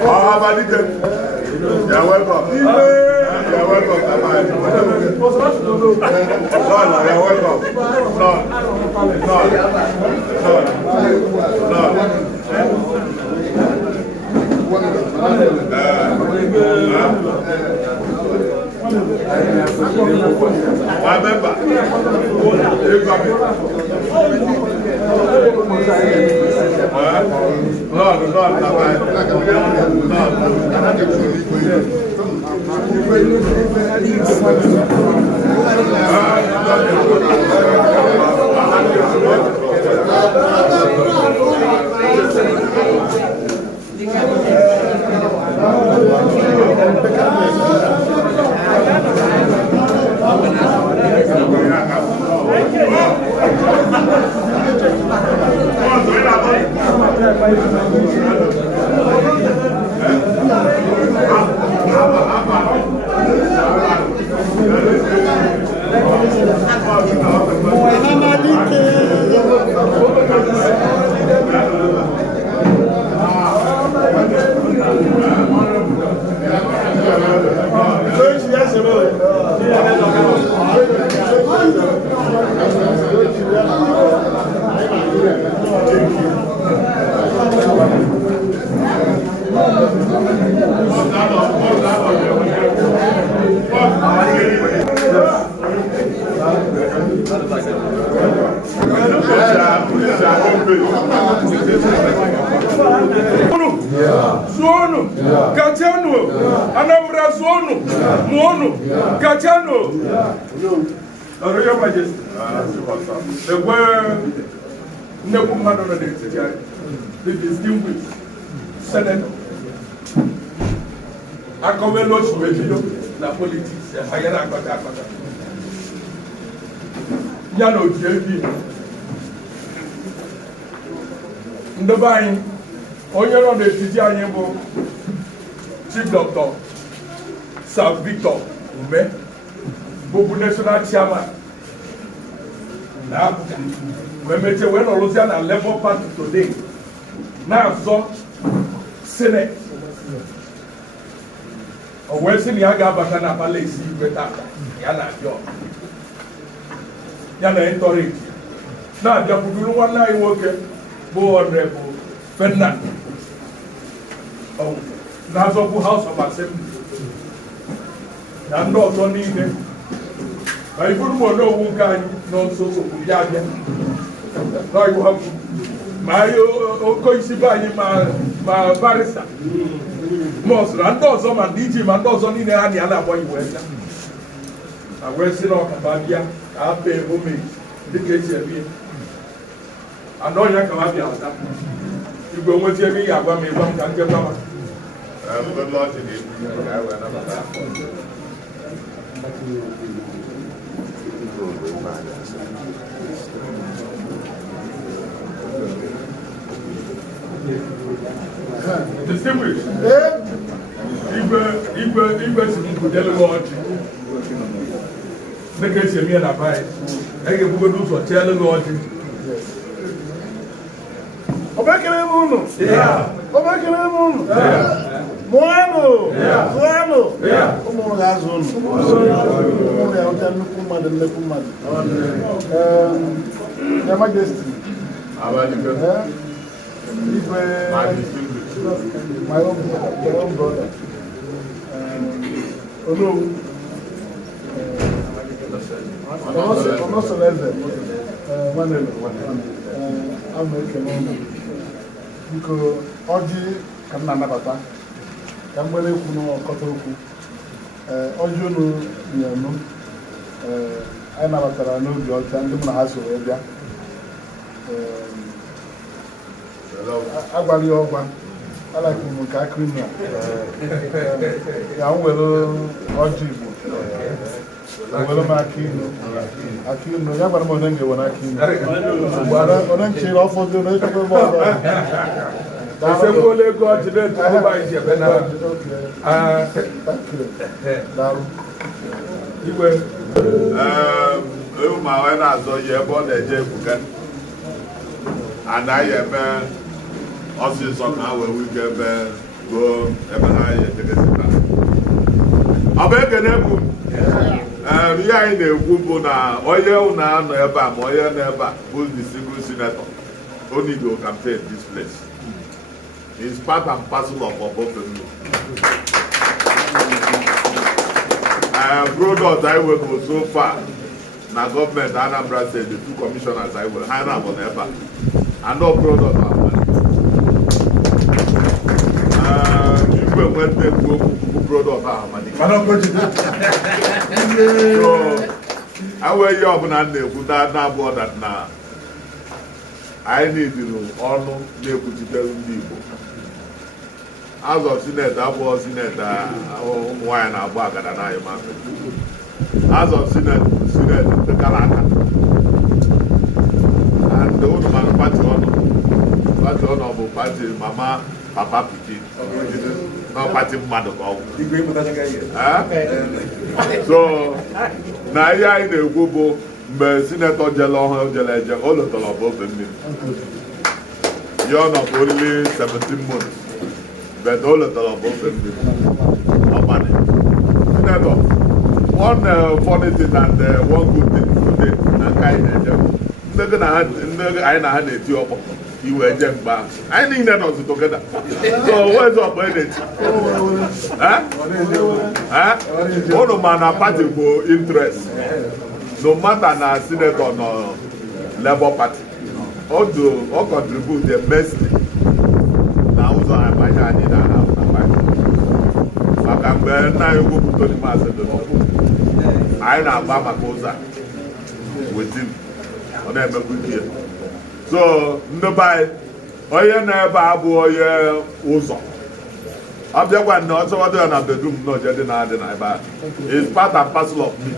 Ohamadike you're welcome. You're welcome. Zuono, Kachano, Anambra Zuono, Mono, Kachano. Royal Majesty, the word never man on the distinguished Senator. I come a lot to the politics, higher Akata. Yano JP. The buying. Onye on the Tijanibo, Chief Doctor, Sir Victor Umeh, Bobu National Chairman. Now, when we went on Lucian and Labour Party today, now so Senate. Or when the Yaga Bakana Palace, Yana job. Yana encourage. Now, the Pulu one night worker, board rebel, Ferdinand. Nazobu House of Assembly. And not only them. I put more no one kind, non so Yadia. No, you have my Okoisiba, my barrister. Most and those on DJ, and those on in the other boy. I will sit on Kababia, I pay homage, the KCB. I know you can have your that. You go with me, I want me to get over. Good Lord, you need distinguished. Igwe make it me and I can go do for telling Lord. Obakelemo. Yeah. Obakelemo. Yeah. Moano. Yeah. Moano. Yeah. Omo lazon. Omo ya utanu kumad le kumad. Your Majesty. My own brother. Although I'm not so level. I'm making because Oji can nabata. Kambele kuno kotoku. Oji no yano. I nabatara no George and the Mahaso area. Agbali Ogba. I like him criminal. I will Oji. I will make him. Akino, ya bara mo nenge wona akino. Bara onen chi ro fo do no to mo. Da se ko le go today to ba ije be na. Thank you. Daru. Igwe ma when I saw you about the Jeff and I am also somehow we can go every take a yeah, in a group now, or you now never, or you never, who's the single senator only go campaign this place. It's part and parcel of Awba-Ofemili. Product I will go so far. Now government Anambra said the two commissioners I will hire on ever. And no product are money. People went there to product are money. So I will you up and they put that now board that now. I need to know all no they put it people. As of Senate, I was Senate, why and I bag and I am as of Senate, the Kalaka. And the old man party honorable party, Mama, Papa Piti, no party mother. So now I in the Gubo, Senator Jelon, Jelaja, all of the Awba-Ofemili. You're not only 17 months. But all of the Awba-Ofemili, one funny thing and one good thing today, and I had a job. You were just back. I think that was together. So what's up with it? One of my party for interest. No matter na senator or Labour Party, all contribute the best. Now also I might need a house. I can bear now you go to the master. I know Bama Kosa with him. On a good year. So nobody, oye never abu oye uzo. Object one no, so what do you have the room? No, just deny. It's part and parcel of me.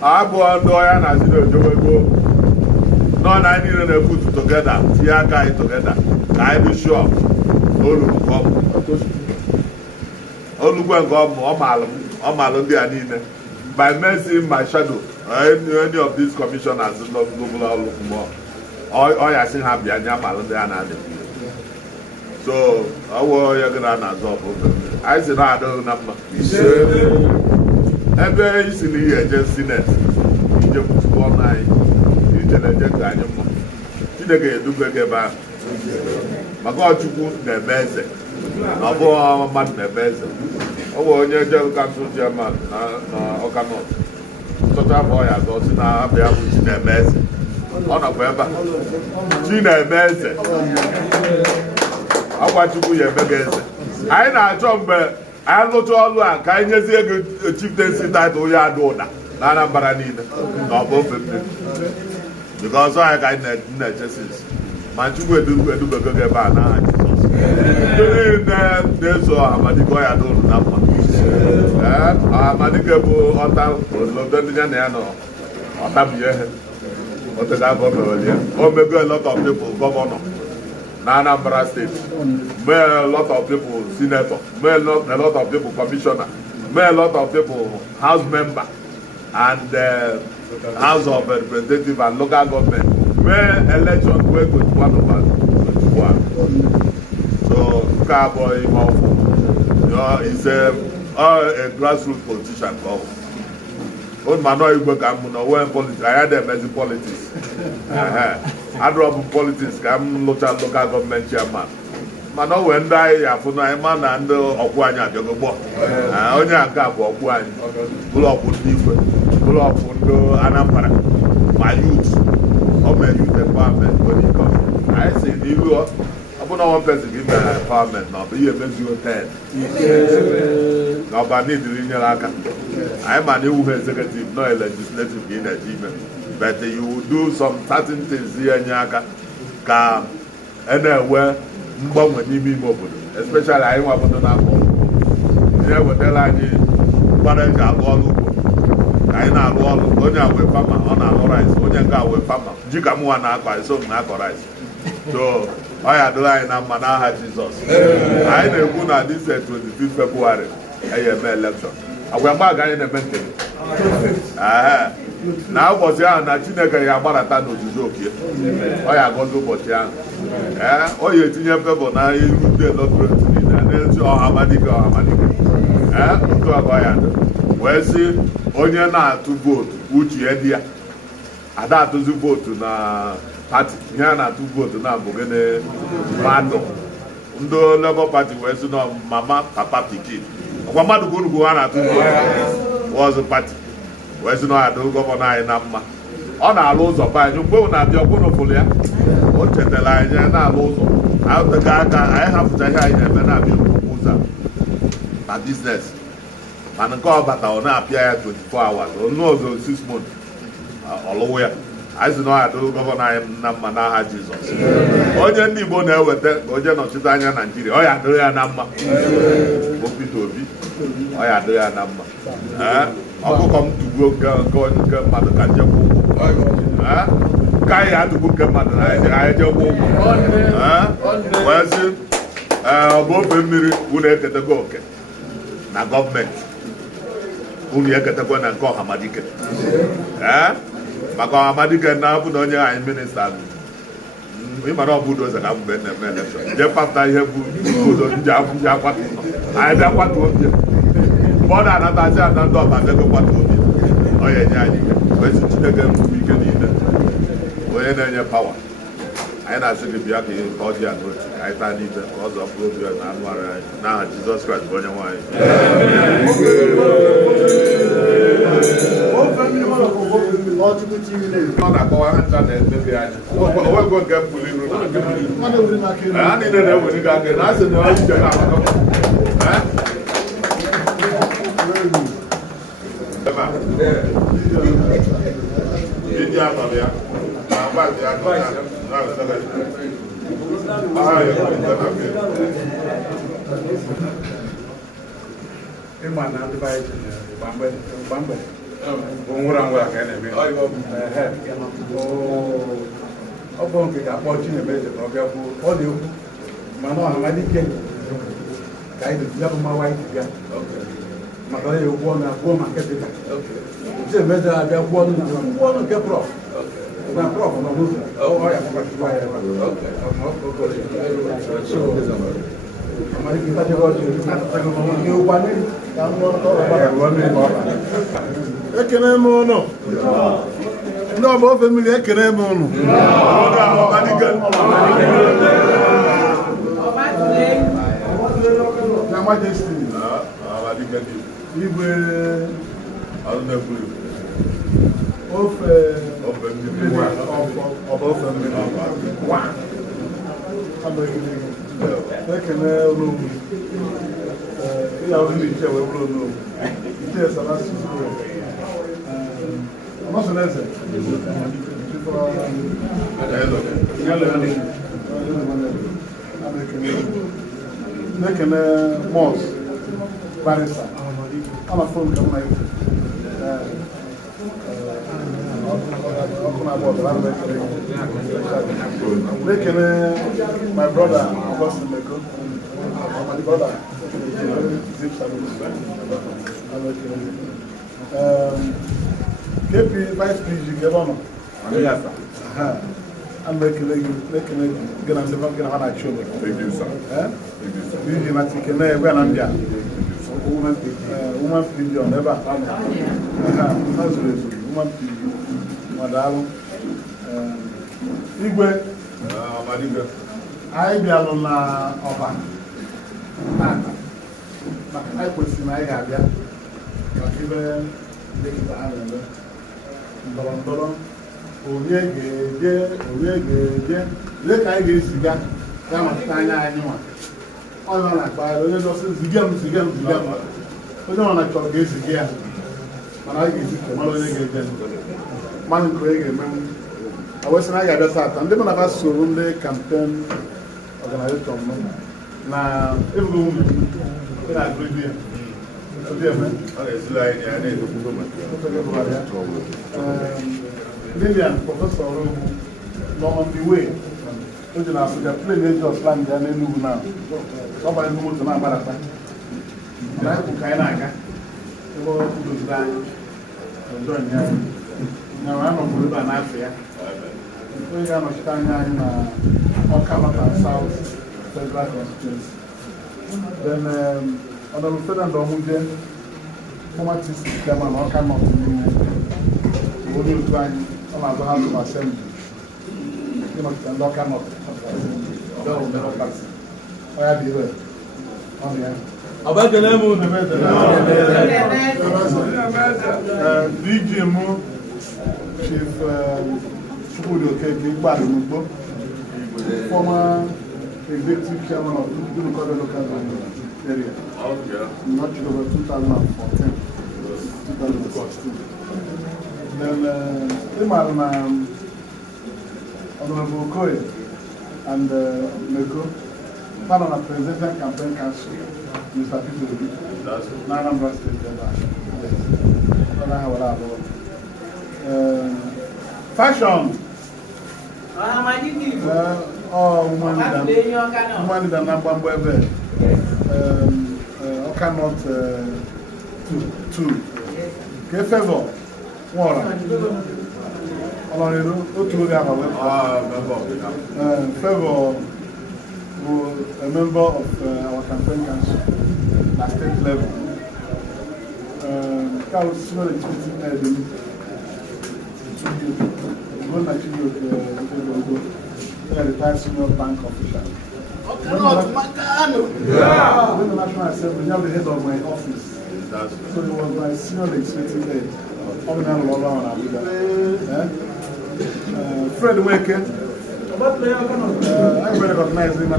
Abu and oye na zero go. No, I need to put together. See a guy together. I be sure. All will come. All will come. All malum be an by mercy in my shadow. Any of these commissioners is not look more. All I see have been a so our you're gonna absorb. I said I don't number. Every easily just seen it. You just put 1 night. You tell a jet animal. You do get back. My God, you put the best. Our man the best. Oh, your general council chairman, Awka North. Total boy has also now be able to the best. On November, Gina Mese. I want to be a beggar. I know John Bear. I go to all one. Can you see a chieftaincy title? You are doing that. Anambra Central because I got net justice. Manchu do the banana. There's Ohamadike Ndigbo. Ohamadike Ndigbo. Or maybe a lot of people governor. Anambra State. A lot of people senator. A lot of people commissioner. A lot of people house member and House of Representative and local government. Where election where go to 1 over 21. So Cowboy is a grassroots politician. Old man no Igwe Kamuna when politics. I had them as politics. I drop politics. I'm local government chairman. Man no when die afuna man and Okwanya jogobo. Only akabo Okwanya. Pull up with Igwe. Pull up with Anambra. My youth. All my youth empowerment when it comes. I say you I don't know one person give me empowerment now, but you have you 10. Now, but need the linear I'm an EU executive, not a legislative in achievement. But you will do some certain things here in Yaka, anywhere, when you meet mobile. Especially I want to know. Here with the line, but I got all I know all only away farmer on our rice, only got away farmer. Jikamu and I so not rice. So I had line and Manaha Jesus. I know that this is 25th February, AMA election. I will back in the mental. na ụbọchị ahụ na Chineke ya agbarata n'ozuzu oke ọ ya agọzi ụbọchị ahụ ọ ya etinye pebụl na iru ndị electorates niile n'ezi Ohamadike otu ọgọ ya dị wee sị onye na-atụ vootu uche dị ya ada atụzi vootu na pati ihe a na-atụ vootu na abụgene mmadụ ndị Labour Party wee sị na mama papa pikin ọkwa mmadụ ka unu ha na-atụ vootu ọzọ pati wee sị na ọ ya dụ gọvanọ anyị na mma ọ na-alụ ụzọ be anyị mgbe na-abịa ọkwụrụ ụfụrụ ya o chetara anyị na-alụ ụzọ anyị aka anyị hapụcha ihe anyị na-eme na-abịa ụzọ na biznes mana nke ọ bata ọ na-apịa ya 24 hours onu ọzọ 6 months ọlụwụ ya anyị sị na ọ ya dụ gọvanọ anyị na mma n'aha Jizọs onye ndị Igbo na-eweta ka onye nọchite anya Naijiria ọ ya dịrị ya na mma Peter Obi ọ ya dịrị ya na mma ọkụkọ m tugbuo nke mmadụ ka njekwa ụgwọ ka anyị atụgbu nke mmadụ na anyị jekwa ụgwọ wee sị Ọba-Ofemili unu eketego oke na gọọmenti unu eketekwa na nke Ohamadike maka Ohamadike na-abụ na onye anyị minista ịmara ọ bụ ụzọ ka mgbe na-eme elekshọn jee kpapụta ihe bụ ụzọ nji akwatu anyị bịa kwatuo obi mgbe ọ na-anatazi ana ndị ọba bịago kwatu obi ọ ya enye anyị wee sị Chineke mbụ ike niile onye na-enye pawa anyị na-asị gị bịa ka ọ dị ya n'otu ka anyị taa n'ibe ka ọ zọpụrụ obi na anụ ara anyị n'aha Jizọs Kraịst bụ onye nwaanyị ọ na-akọwa ha ncha na-emebi anya onwego nke mbuli iru na ha niile na-ewere gị aka na asị na ọ ije na-akọ ndị anọrọ ya na agbazi aka ịma na adịbaghị gbamgbede bụ nwụra nwụra ka a na-eme ọ bụ nke ga-akpọ Chinemeze ka ọ bịa kwuo ọ na-ekwu mana Ohamadike ka anyị ya bụ mmawa anyị bịa maka onye okwu ọnụ abụọ ma nke dịka Chinemeze abịa kwuo ọnụ nke prọf na prọf nọ n'ụzọ ọ ya kpọkọchikwa ya ekene m ụnụ ndị Ọba-Ofemili ekene m ụnụ na Majesty Igwe Ọba-Ofemili ekene ụnụ ya bụ ndị iche wee bụrụ n'owu iche Salasi Ọnọsọneze na-ekene mọs barịsa ọ na fon ka mma ọkụ na-agba ọbara na-ekene my brother Augustine Meko my brother KP Vice PG Governor. I'm making a na-achị obodo. PG na tikene ebe na ndị a. Woman PG on ebe a. Ha zuru ezu woman PG. Madalụ. Igwe. Anyị bịalụ na ọba. Maka anyị kwesịrị na anyị ga-abịa maka ibe dịkịta ha na-eme ndọrọ ndọrọ onye ga-eje lee ka anyị ga-esi ga maka anya anyị nwa onye ọ na-akpagharị onye dọsị ziga m onye ọ na-achọ ga-eziga ya mana anyị ga-esi ka mara onye ga-eje mmadụ nke onye ga-eme m wesị na anyị ga-abịa taata ndị mụ na ba soro ndị kampen ọganizeshọn m na ebugo nwunye na-agụrụ ya Lilian, Professor Orogbu, nọ on the way. O ji na Abuja plane eji ọsland ya n'Enugu na ọ gbara nnukwu moto na-agbarata. Mana anyị kwụ ka anyị na-aga ebe ọ kụdoziri anyị ọjọọ nye anyị. na anọbụ ebe a n'afọ ya onye ga-anọchite anya anyị na Awka North and South Federal Constituency. Then Honorable Ferdinand Onwuje, former TC chairman Awka North n'ime onye otu anyị ọ na-azọ House of Assembly ịnọchite ndị Awka North ọ ya dị ire ọ dị ya DG mụ Chief Igwe, former executive chairman of the local government area. Not over 2014, 2016. Then Honorable Okoye and Meko, part of the Presidential Campaign Council, Mr. Peter Obi, Anambra State. Fashion. Woman than Anambra Awka North 2. Okay, favor. Favor a member of our campaign council at state level. Council retired senior bank official. When the National Assembly, now the head of my office. So he was my senior legislative head. Fred Weke. I recognize him.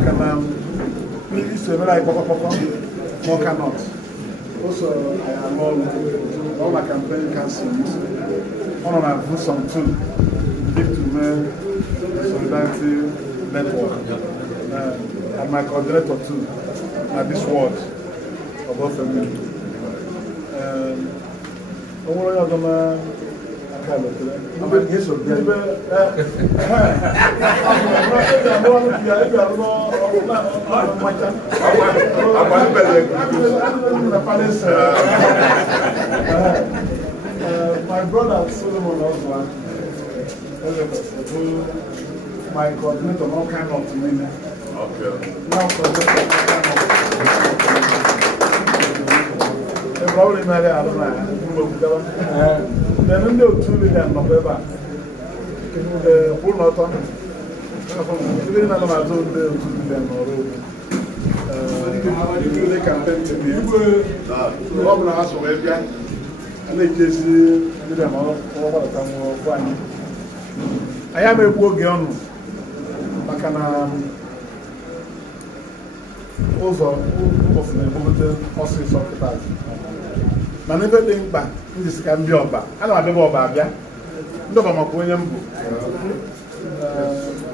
He used to be like Awka North. Also, I am all my campaign councils. One of my boots on two. Victor Umeh Solidarity Network. And my coordinator too. At this ward of Ofemili. My brother Solomon also, my coordinator of all kind of women. Now probably marry I don't know. Then they will truly then November. The full not on. Even I don't know the campaign to me. Robin has a way back. And they just did them all over the time. I am a poor girl. I can also of the office of the na never think back in this can be Oba. I don't have Oba. No, I'm a poem.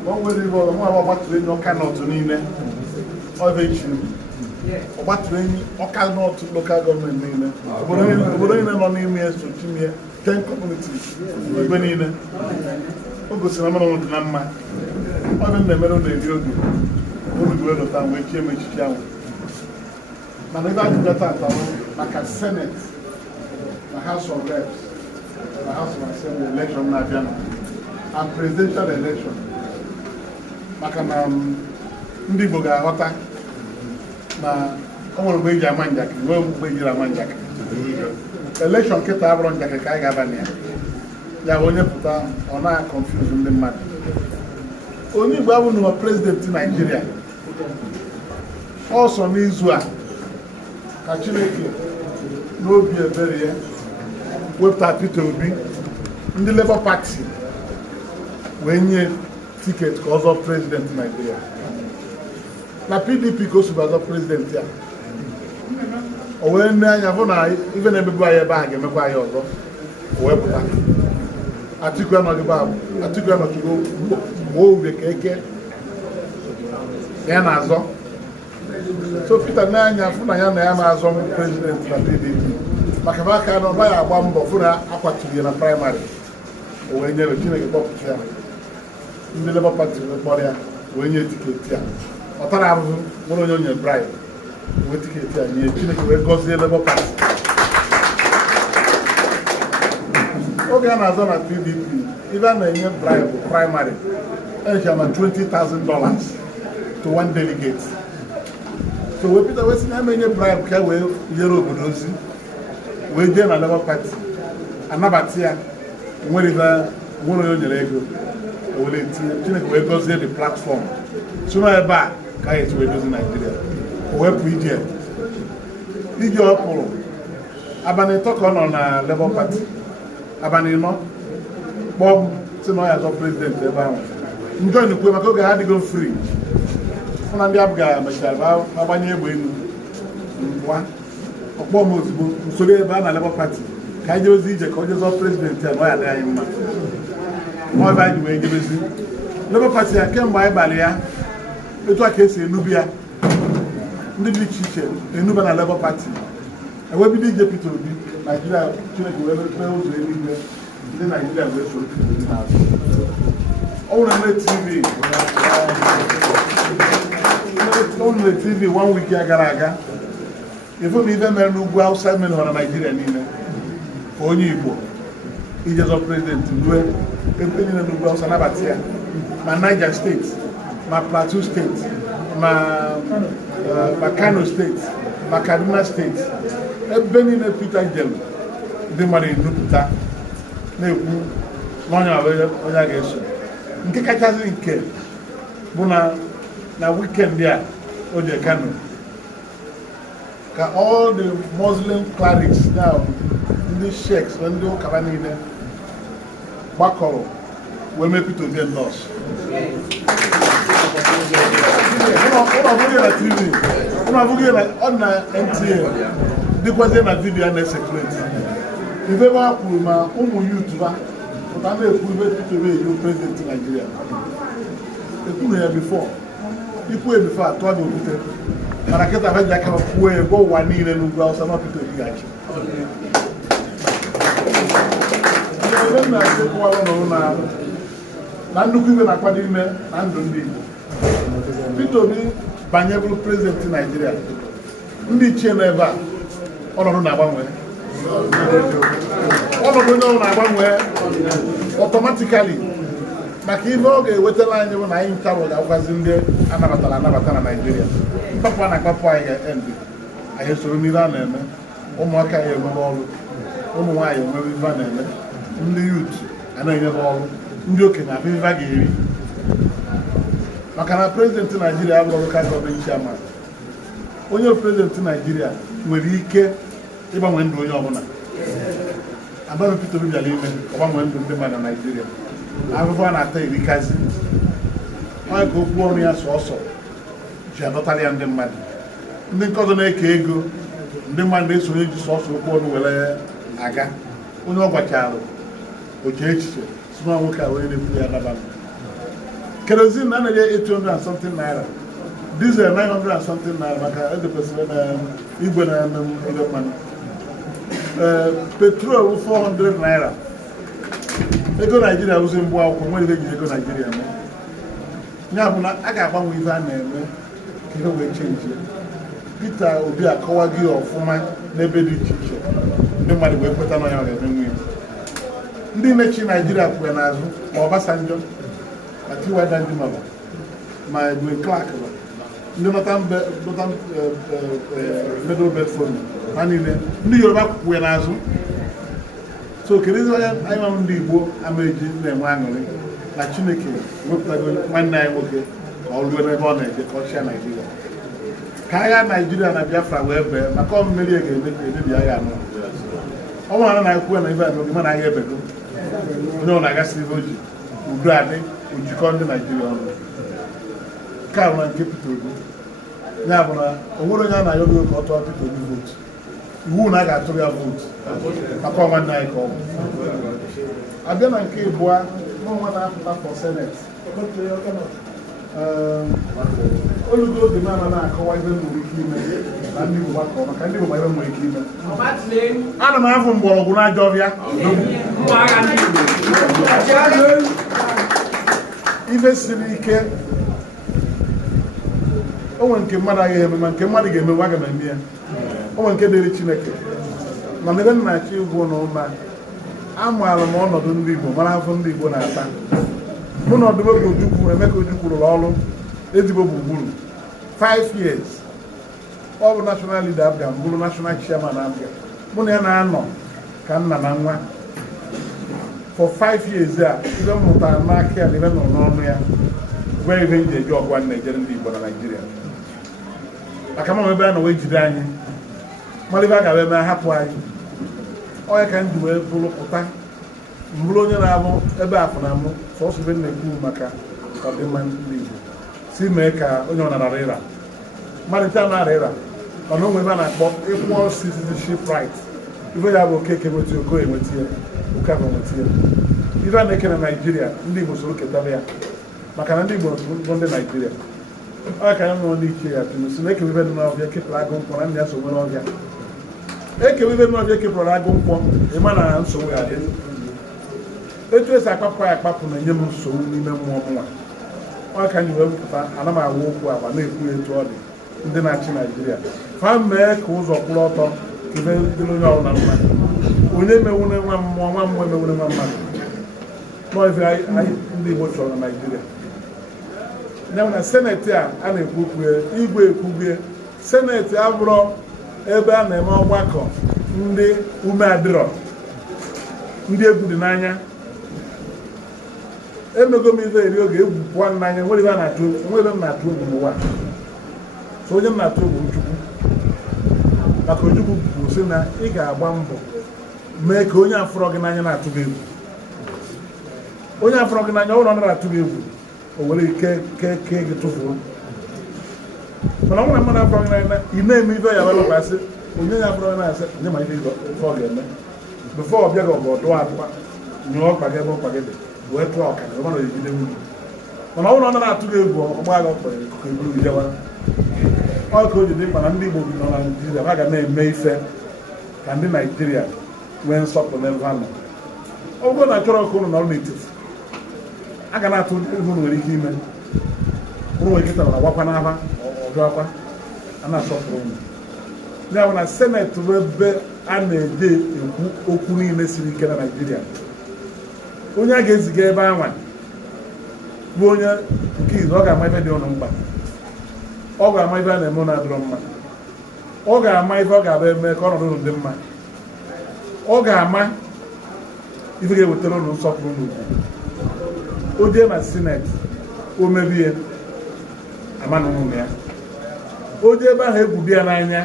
One way or more about to no cannot to name or eventually. What rain or cannot local government name. But no name is to Chimia, 10 communities. When in August, I'm on the number. I don't remember the video. Only word of time we came with Chiam. But never did that like a Senate. The House of Reps, the House of Assembly election, and presidential election. Makanam Ndigbo ga-aghọta na o nwere mgbe eji ama njakịrị, nwee mgbe ejiri ama njakịrị. Election kịta abụrụ njakịrị ka anyị ga-aba na ya. Ya onye pụta ọ na-confuse ndị mmadụ. Onye Igbo abụ na president Nigeria. Also n'izu a ka Chineke n'obi ebere ya wepụta Peter Obi ndị Labour Party wee nye ticket ka ọzọ president Nigeria na PDP ka o si bazọ president ya o wee nne anya hụ na ife na-emebu anyị ebe a ga-emekwa anyị ọzọ o wee pụta Atiku anọchigo gbuo ube ka eke ya na-azọ so Peter nne anya hụ na ya na ya na-azọ president na PDP maka na aka nọ ya agba mbọ fụ na akwaturu ya na praịmarị o wee nyere Chineke kpọpụta ya ndị Labour Party kpọrọ ya wee nye tiketi ya ọ tara ahụhụ nwere onye onye bribe wee tiketi ya nye Chineke wee gọzie Labour Party oge a na-azọ na PDP ibe a na-enye bribe primary enyechara na $20,000 to one delegate. So wee Peter wee sị na eme enye bribe ka wee yere obodo ozi wee jee na Labour Party anabata ya nwere onye nyere ego were tinye Chineke wee gozie the platform sụrụ ebe a ka anyị esi wee dozi Nigeria o wepụ ije ọ pụrụ abalị ịtọ ka ọ nọ na Labour Party abalị ịnọ kpọọ si na ọ ya azọ prezident ebe ahụ njọ nkwe maka oge ha adịgo free ụna ndị abụga mechara agbanye egbe elu ngwa ọkpọ m ozugbo usoro ebe a na Labour Party ka anyị jebezi ije ka o jezọ prezident ya na ọ ya adịghị anyị mma ọ ebe anyị wee jebezi Labour Party ya kemgbe anyị gbalị ya etu a ka esi enubi ya ndị dị iche iche enuba na Labour Party ewebido ije Peter Obi Nigeria Chineke wee mepee ụzọ eluigwe ndị Nigeria wee soro Peter Obi n'azụ ọ nwere TV 1 week ya gara aga ifu na ife mere n'ugwu Hausa mere na Nigeria niile ka onye Igbo ijezọ prezident rue ebe niile n'ugwu Hausa nabata ya ma Niger steeti ma Plateau steeti ma Kano steeti ma Kaduna steeti ebe niile Peter Jem ndị mmadụ edupụta na-ekwu n'onye onye a ga-eso nke kachasị nke bụ na weekend a o je Kano ka all the Muslim clerics now ndị sheikhs ndị ụkaba niile gbakọrọ wee mee Peter Obi endorse. Ụlọ abụghị na ọ na NTA dịkwazie na vidiyo a na-esekreti ife ebe ha kwuru ma ụmụ youth ha pụta na-ekwu ibe Peter Obi eyi prezident Nigeria ekwuru ya bifo ikwu bifo atụọ na okwute mana kịta ha ji aka kwuo ego ụwa niile n'ugwu Hausa na Peter Obi gachi na nnukwu ibe na-akwado ime na ndụ ndị Igbo Peter Obi banyebụrụ prezidenti Nigeria ndị ichie nọ ebe a ọnọdụ na-agbanwe ọnọdụ onye ọrụ na-agbanwe ọtọmatikali maka ihe ọ ga-ewetara anyị bụ na anyị ntarụ ga-agwazi ndị anabata na Nigeria mkpapụ a na-akpapụ anyị ga-endi anyị soro n'ihe a na-eme ụmụaka anyị enwere ọrụ ụmụ nwaanyị enwere ife a na-eme ndị yut a na-enyebe ọrụ ndị okenye abụ ife a ga-eri maka na prezidenti Nigeria abụrụ lokal gọọmenti chairman onye prezidenti Nigeria nwere ike ịgbanwe ndụ onye ọbụla abaghị Peter Obi bịara ime ọgbanwe ndụ ndị mmadụ na Nigeria ahụhụ a na-ata erikazi onye ka okwu ọrụ ya sọsọ ji adọtara ya ndị mmadụ ndị nke ọzọ na-eke ego ndị mmadụ na-esonye ji sọsọ okwu ọrụ were aga onye ọ gwachara oche echiche si nwa nwoke a onye na-ekwu ya daba kerozin na anaghị 800 and something naira diesel 900 and something naira maka edepesịrị na igwe na-eme ego mmanụ petrol 400 naira ego Nigeria ụzi mgbe akwụkwọ nwere ebe ejiri ego Nigeria eme ya bụ na a ga-agbanwe ife a na-eme ka ihe wee chenji Peter Obi akọwa gị ọfụma n'ebe dị iche iche ndị mmadụ wee kweta na ya ọ ga-eme nwe ndị mechi Nigeria kwue n'azụ ma Obasanjo ma Tiwa Danjuma ma Edwin Clark ndị nọta Middle Bedford ha niile ndị Yoruba kwue n'azụ so kerezi onye anyị nwa ndị Igbo amaeji na-enwe aṅụrị na Chineke wepụtago nwanne anyị nwoke ka ọ ruo n'ebe ọ na-eje ka ọ chịa Nigeria ka agha Nigeria na Biafra wee bee maka ọmmeri ga-emebi agha anọ ọ nwere na ekwu na ibe anoge mana agha ebego onye ọ na-agasị ibe oji udo adị ojikọ ndị Nigeria ọnụ ka bụ na nke Peter Obi ya bụ na o nwere onye a na-ayọgo ka ọ tụọ Peter Obi vootu iwu na a ga-atụrụ ya vootu maka nwanne anyị ka ọ bụ abịa na nke ịbụa n'ọnwa na-apụta for Senate olugo oge na na-akọwa ibe nwere ike ime na ndị Igbo gbakọ maka ndị Igbo ma ibe nwere ike ime ana m afụ mgbọrọgwụ n'ajọ ọbịa ife siri ike o nwere nke mmadụ agaghị eme ma nke mmadụ ga-eme nwa ga-eme ya o nwere nke dịrị Chineke na ebe m na-achọ ịgwụ n'ụma amaara m ọnọdụ ndị Igbo mara afọ ndị Igbo na-ata mụ na Ọdụmegwu Ojukwu Emeka Ojukwu rụrụ ọrụ ezigbo gburugburu 5 years ọ bụ national leader Abia bụrụ national chairman Abia mụ na ya na-anọ ka nna na nwa for 5 years a ibe m mụtara n'aka ya na ibe nọ n'ọnụ ya gwe ibe ndị eji ọgwa na-ejere ndị Igbo na Naịjirịa aka m ebe a na wee jide anyị mara ibe a ga-ebe eme hapụ anyị onye ka ndị wee bụrụ pụta mbụrụ onye na-abụ ebe afọ na mụ sọsọ ibe na-ekwu maka ọdịmma ndị Igbo si mee ka onye ọ nara ịra mmalite na-ara ịra mana onwe ebe a na-akpọ equal citizenship right ife ya bụ Okeke nweta Okoye nweta ya Okafor nweta ya ife a na-eke na Naịjirịa ndị Igbo soro ketaba ya maka na ndị Igbo bụ ndị Naịjirịa ọ ka ya nọ n'iche ya si na ekewe ife dị n'ọbịa kepụrụ agụ nkwọ na ndị ya so nwere ọbịa ekewe ife dị n'ọbịa kepụrụ agụ nkwọ ịma na nsogbu ya dị etu esi akpapụ ya akpapụ na-enye m nsogbu n'ime mmụọ mụnwa ọ ka anyị wee pụta ana m awa okwu agba na-ekwu etu ọ dị ndị na-achị Naịjirịa fa mee ka ụzọ kwụrụ ọtọ ka ife dịrị onye ọbụla mma onye mewune nwa mmụọ nwa mmụọ emewune nwa mmadụ nọọ ife anyị ndị Igbo chọrọ na Naịjirịa ya na seneti a na-ekwu okwu igwe ekwugie seneti abụrụ ebe a na-eme ọgbakọ ndị ume adịrọ ndị egwu dị n'anya emego m ife eri oge egwu pụọ n'anya nwere ebe m na-atụ egwu n'ụwa so onye m na-atụ egwu Ojukwu maka Ojukwu bụ sị na ị ga-agba mbọ mee ka onye afọrọ gị n'anya na-atụ gị egwu onye afọrọ gị n'anya ụlọ na-atụ gị egwu o nwere ike gị tụfuo mana ọ nwere mmadụ afọrọ gị n'anya ị na-eme ife ya welụkwasị onye ya afọrọ gị na-asị onye ma ife ọ ga-eme bifo ọ bịa gị ọgụ ọdụ akpa nyụọ ọkpa gị ebe ọkpa gị dị wee tụọ ọka na ọmana ejide nwunye mana ọ bụrụ ọ na-atụ gị egwu ọgba agha ọkpọrọ ikuku eburu gị jewa ọ ka o ji dị mkpa na ndị Igbo bi nọ na Naịjirịa ha ga na-eme ife ka ndị Naịjirịa nwee nsọpụrụ n'ebe ha nọ ọ bụrụ na achọrọ ọkụ ụnụ nọrọ n'etiti a ga na-atụ egwu nwere ike ime ụrụ nwere ike tara agwakwa n'aba ọjọọkwa a na-asọpụrụ ụnụ ya bụ na seneti bụ ebe a na-eje ekwu okwu niile siri ike na Naịjirịa onye a ga-eziga ebe anwa bụ onye nke izu ọ ga-ama ife dị ọnụ mkpa ọ ga-ama ife a na-eme na-adịrọ mma ọ ga-ama ife ọ ga-abịa eme ka ọnọdụ dị mma ọ ga-ama ife ga-ewetara ụlọ nsọpụrụ n'ugwu o jee na sineti o mebie ama n'ụlọ ya o jee ebe ahụ egwu dị ya n'anya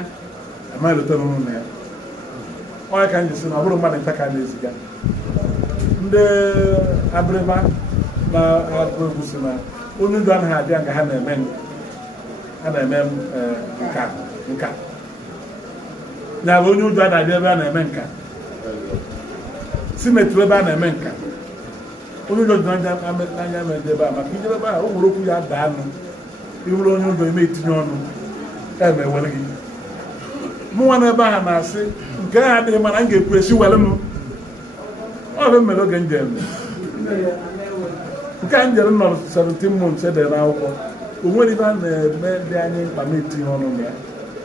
ama eletara ụlọ ya onye ka m ji si na ọ bụrụ mmadụ nta ka a na-eziga ndị abịrịba na-agụ egwu si na onye uju anaghị abịa nga ha na-eme nka ya bụ onye uju anaghị abịa ebe a na-eme nka sineti ebe a na-eme nka onye uju dị n'anya mede ebe a maka ijebe ebe a o nwere okwu ya daa anụ iwere onye uju eme itinye ọnụ emewere gị mụnwa n'ebe ahụ na-asị nke ahụ adịghị mana m ga-ekwu esi were m ọ bụ mere oge njem nke a njere nọ 17 months edere n'akwụkwọ o nwere ibe a na-eme dị anyị mkpa m etinye ọnụ na ya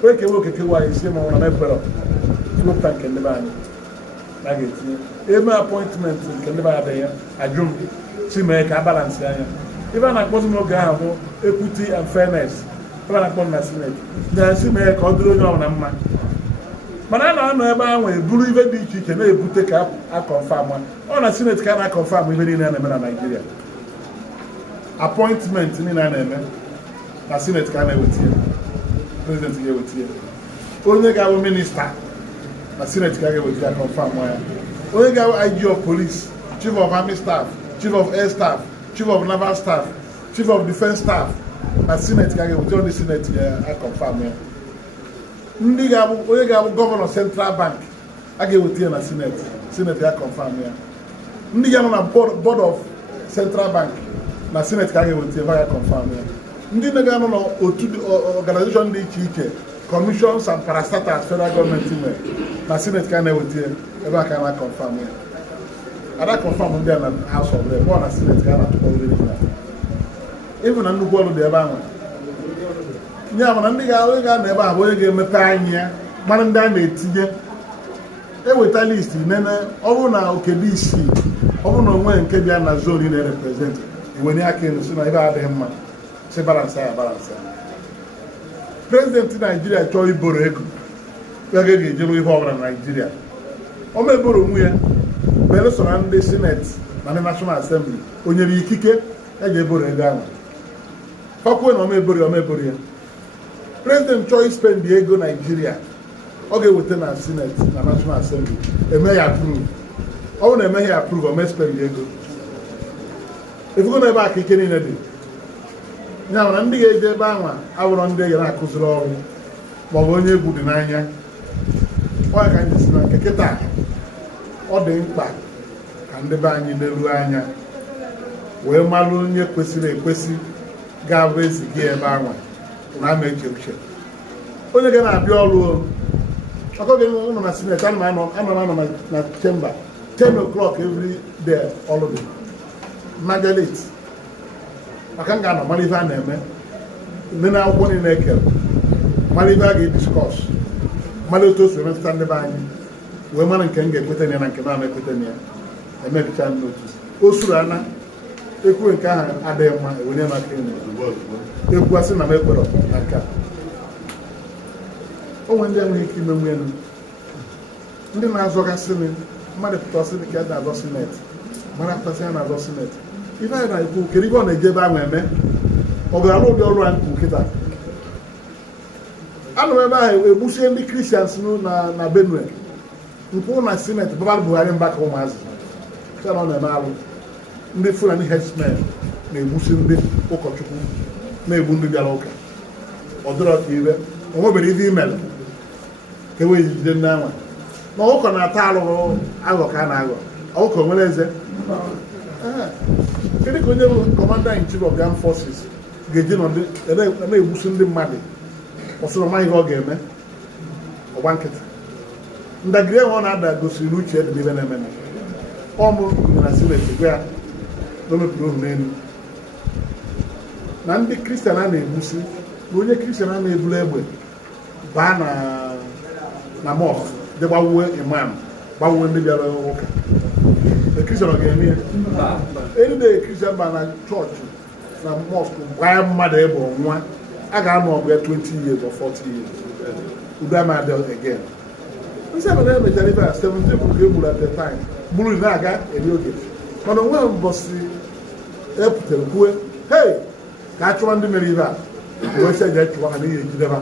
wee kewe okeke nwaanyị si ma ọ na ebere iwepụta nke ndị be anyị na ga-etinye eme apọịntmentị nke ndị be adịghị ajụ m si mee ka a balansị anya ibe a na-akpọzi n'oge ahụ bụ equity and fairness ebe a na-akpọ na sineti na-esi mee ka ọ dịrị onye ọbụla mma mana a na-anọ ebe ahụ eburu ibe dị iche iche na-ebute ka akọnfam ọ na sineti ka a na-akọnfam ibe niile na-eme na Naịjirịa apọịntment niile a na-eme na sineti ka a na-eweta ya prezidenti ga-eweta ya onye ga-abụ minista na sineti ka a ga-eweta ya kọnfam ya onye ga-abụ IG of police, chief of army staff, chief of air staff, chief of naval staff, chief of defense staff na sineti ka a ga-eweta onye sineti ya kọnfam ya ndị ga-abụ onye ga-abụ gọvanọ central bank a ga-eweta ya na sineti ya confirm ya ndị ga-anọ na board of central bank na sineti ka a ga-eweta ya confirm ya ndị na-ga-anọ n'otu organization dị iche iche commissions and parastatals federal government nwere na sineti ka a na-eweta ebe a ka a na-confirm ya ada confirm ndị a na house of rep na sineti ka a na-atụkọ oriri na ịbụ na nnukwu ọrụ dị ebe ahụ ya mana ndị ga-anọ ebe a bụ onye ga-emepe anya mara ndị a na-etinye eweta list nene ọ bụrụ na okede isii ọ bụrụ na onwe nke bịa na zone na-represent enwere aka elu si na ebe adịghị mma si balansị ya balansị ya. Prezidenti Naijiria chọọ iboro ego ya ga-ejeru ihe ọbụla na Naijiria o meboro onwe ya belụso na ndị sineti na ndị National Assembly o nyere ikike ya ga-eboro ego ahụ fakwe na omeboro ya. Prezidenti chọọ ispendi ego Naijiria ọ ga-eweta na sineti na National Assembly eme ya approve. Ọ bụrụ na emeghị ya approve o mespendi ego efugo na ebe aka ike niile dị ya na ndị ga-eje ebe ahụ abụrụ ndị ga na-akụziri ọrụ maọbụ onye egwu dị n'anya. Ọ ka anyị si na nke kịta ọ dị mkpa ka ndị be anyị leruo anya wee malụ onye kwesịrị ekwesị ga-abụ eziga ebe ahụ na ama eche uche onye ga na-abịa ọrụ ọkọgị ụnọ na sineti anọ na chamber 10 o'clock every day ọrụ dị majalit maka m ga-anọ mara ife a na-eme ndị na akwụkwọ niile ekere mara ife a ga-ediskọs mara otu o si emetụta ndị be anyị wee mara nke m ga-ekweta na ya na nke na ekweta na ya emebicha n'otu o suru ana ekwuwe nke ahụ adịghị mma ewere maka ekwu asị na m ekwere na nke a o nwere ndị enweghị ike ime nwenu ndị na-azọgasị mmadụ pụta ọsị ka a na-azọ sineti mara pụtasị ya na-azọ sineti ife anyị na-ekwu kedu ibe ọ na-eje ebe ahụ eme ọ ga-arụ ụdị ọrụ a nkwu nkịta anụ ebe ahụ egbuchie ndị kristians na Benue nkwụ na sineti Baba Buhari mba ka ụmụazị na ọ na-eme alụ ndị Fulani herdsmen na-egbusi ndị ụkọchukwu na-egbu ndị bịara ụka ọ dịrọ ka ibe o nwebere ibe imere ka ewee jide ndị anwa na ọkụkọ na-ata alụrụ aghọ ka a na-aghọ ọkụkọ nwere eze kedu ka onye bụ Commander in Chief of the Armed Forces ga-eji na-egbusi ndị mmadụ ọsụrụ ma ihe ọ ga-eme ọgba nkịtị ndagịrị enwe ọ na-ada gosiri n'uche dị n'ibe na-eme ọmụ na sineti gwa ya na o mepụrụ ohu n'elu na ndị kristian a na-egbusi na onye kristian a na-ebulu egbe baa na mọsk dị gbawuwe imam gbawuwe ndị bịara ụka kristian ọ ga-eme ya eride kristian ba na chọọchị na mọsk gbaa mmadụ egbe ọnwa a ga-anọ ọgụ ya 20 years or 40 years udo amadị again nsị ebe na-emechara ibe a 17 bụ ka egburu at the time gburu na-aga eri oge mana onwe mbọsị epụtara kwue hei ka a chụwa ndị mere ibe a wee sị eji chụwa ha n'ihi ejideba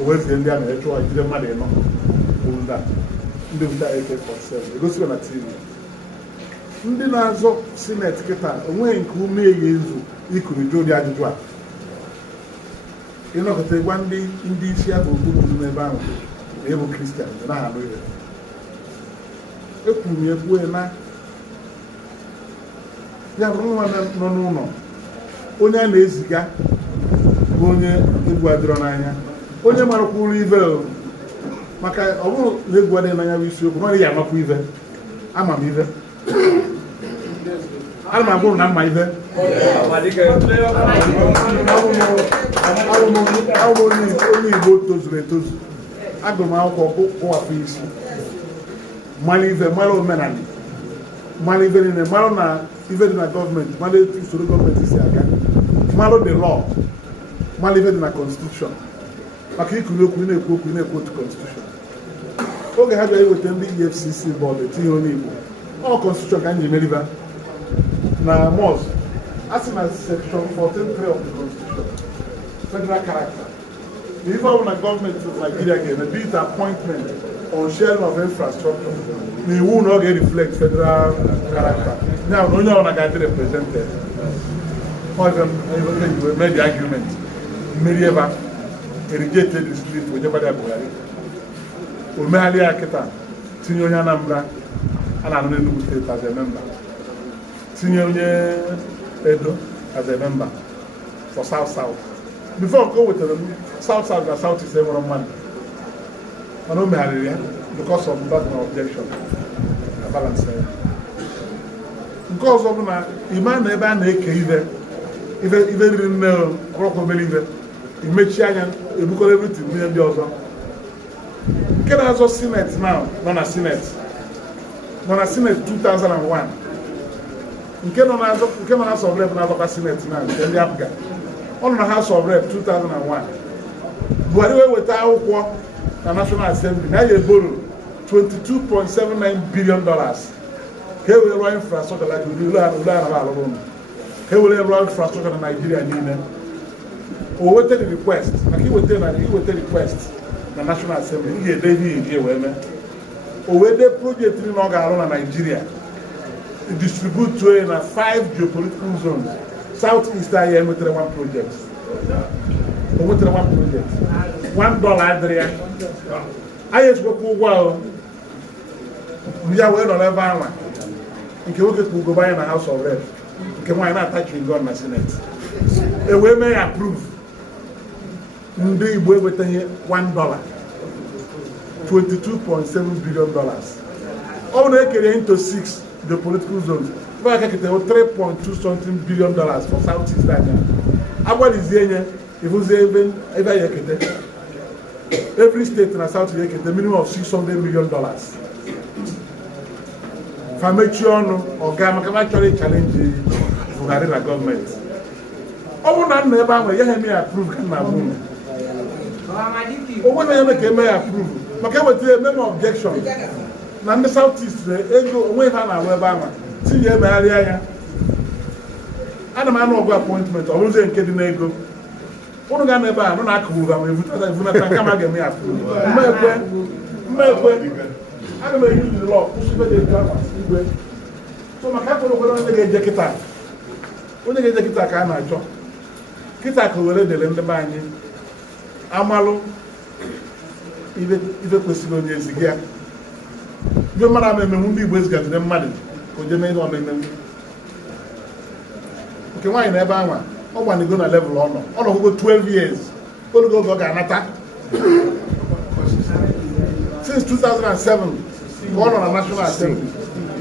o wezie ndị a na-echụwa ejide mmadụ ịnọ gburu ndị buta AK-47 egosigo na TV ndị na-azọ sineti kịta onweghị nke ume ya ezu ikurịta ụdị ajụjụ a ịnọkọta gwa ndị isi abụ ogburu n'ebe ahụ na ịbụ kristian na-alụ ihe ekwuru ya ekwue na ya bụrụ nwa nọ n'ụlọ onye a na-eziga bụ onye egwu adịrọ n'anya onye marakwuru ive maka ọ bụrụ na egwu adịghị n'anya bụ isiokwu nọ ya amakwa ive ama m ive ana m agwụrụ na mma ive abụ onye Igbo tozuru etozu agụrụ m akwụkwọ kụwapụ isi mara ive mara omenala mara ive niile mara na ive dị na gọọmenti mara etu usoro gọọmenti si aga mara the law mara ive dị na constitution maka ikiri okwu na-ekwu okwu na-ekwu otu constitution oge ha bịara iweta ndị EFCC bọọdụ tinye onye Igbo ọ constitution ka anyị emeriba na mos a sị na section 14.3 of the constitution federal character na ife ọbụla gọọmenti of Nigeria ga-eme be it appointment or sharing of infrastructure na iwu na ọ ga-reflect federal character ya na onye ọbụla ga-adị represented made the argument mmeri ebe erigated the street onyekwada Buhari o megharị ya kịta tinye onye Anambra a na-anụ n'Enugu steeti as a member tinye onye Edo as a member for South before ka o wetara South na South East enwere mmadụ mana o megharịrị ya because of that objection na balance ya nke ọzọ bụ na ịma na ebe a na-eke ive riri nne ọrụkọ obere ive imechi anya ebukọrọ everything nwunye ndị ọzọ nke na-azọ Senate now nọ na Senate 2001 nke nọ na House of Rep na-azọkwa Senate now nke ndị apụga ọ nọ na House of Rep 2001 Buhari wee weta akwụkwọ na National Assembly na ya eboro $22.79 billion ka e were rụọ infrastructure like ụlọ araba alụrụ ụlọ ka e were rụọ infrastructure na Nigeria niile. O weta the request maka iweta request na National Assembly ị ga-ede ihe iji wee mee. O wee dee project na ọ ga-arụ na Nigeria distribute to na 5 geopolitical zones. South East ahịa enwetara one project. O nwetara one project. $1 adịrị ya. Anyị ejikwa ụgwọ ahụ ya wee nọ n'ebe anwa nke nwoke ka ugobe anyị na House of Rep nke nwaanyị na-atachi gon na Senate. E wee mee ya approve. Ndị Igbo enwetaghị $1, $22.7 billion. Ọ na-ekere into 6 the political zones. Ebe aka kete $3.2 something billion for South East anya. Agbalizie nye ifuzie ebe ya ekete. Every state na South East ekete minimum of $600 million. Famechi ọnụ ọga maka ma chọrọ challenge Buhari na gọọmenti. Ọ bụ na nna ebe ahụ ya eme approve ka na abụ. O nwere eme ka eme approve maka eweta memo objection na ndị South East ego onwe ha na-arụ ebe ahụ tinye emegharị anya. Ana m anụ ọgụ appointment ọ bụzie nke dị n'ego ụnụ ga ebe a nọ na-akụrụ ma evunata nke ma ga-eme approve mmekwe aga m eyi ụlọ kwụsịbe dị ego ahụ igwe so maka akụrụ kwere onye ga-eje kịta ka a na-achọ kịta ka were dere ndị be anyị amalụ ibe kwesịrị onye eziga ya ibe mmadụ ama emenwu ndị Igbo ezigazire mmadụ ka o jeme ihe ọmemenwu nke nwaanyị na ebe anwa ọ gbanigo na level ọ nọgụgo 12 years olugo oge ọ ga-anata since 2007 ka ọ nọ na National Assembly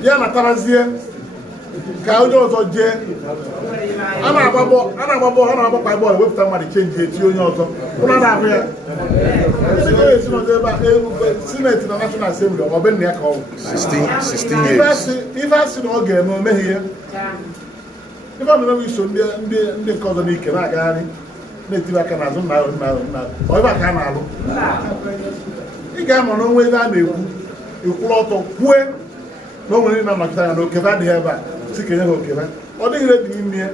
ya natarazie ka onye ọzọ jee a na-agba bọọlụ wepụta mmadụ chenji eti onye ọzọ ụna na-ahụ ya esi n'ọzọ ebe a Senate na National Assembly ọ bụ nna ya ka ọ bụ 16 years. ife a sị na ọ ga-eme omeghi ya ife ọmụme iso ndị nke ọzọ n'ike na-agagharị na-etiri aka n'azụ nna ọ ebe a ka a na-alụ ị ga-amụ n'onwe ebe a na-ekwu ekwụrụ ọtọ kwue na o nwere na-anọchite anya na okebe adịghị ebe a si kenye ha okebe ọ dịghị redi n'ime ya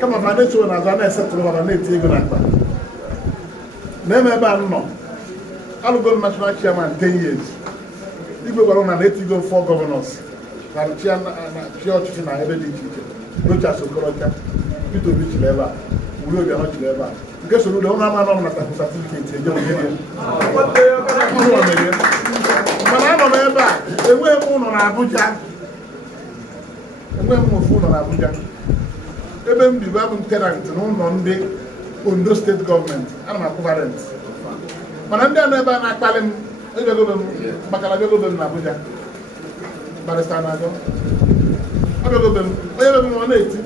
kama fa na-echewe n'azụ a na-esetụrụ maka na-eti ego n'akpa na-eme ebe a nọ alụgo national chairman 10 years igwe gwara na na-etigo 4 governors na chi ọchịchị na ebe dị iche iche Rochas Okorocha Peter Obi chiri ebe a Wuri Obianọ chiri ebe a nke soro ụlọ ụlọ ama nọ na certificate eje mana anọ m ebe a enweghị m ụlọ na Abuja enweghị m ofu ụlọ na Abuja ebe m bibu abụ m tenant n'ụlọ ndị Ondo steeti gọọmenti ana m akwụba rent mana ndị a nọ ebe a na-akpali m ebegobe m makana begobe m na Abuja barịsta na-agọ abịagobe m onye bebe m ọ na-eti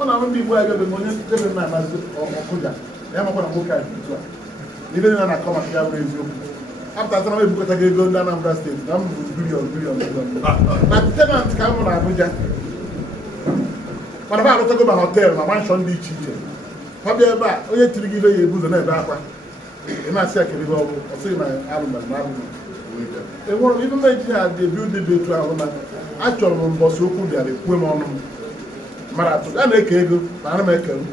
ọ na-ahụ ndị Igbo a bịabe m onye jebe m na-amazi ọkụja ya makwa na nwoke a dị a ibe na na-akọ maka ya bụrụ eziokwu apụtara m ebukọtago ego ndị Anambra steeti na m bụ bilion na tenant ka m na Abuja mana ba arụtago ma họteelụ ma manshọn dị iche iche ọ bịa ebe a onye tiri gị ibe ya ebu ụzọ na-ebe akwa ị na-asị akịrị ebe ọgwụ ọ sịghị na alụmere na alụmere enwere ibe meji ha dị ebi ụdị dị etu ahụ na achọrọ m mbọsị okwu bịara ekwue m ọnụ m mara atụ a na-eke ego na ana m ekele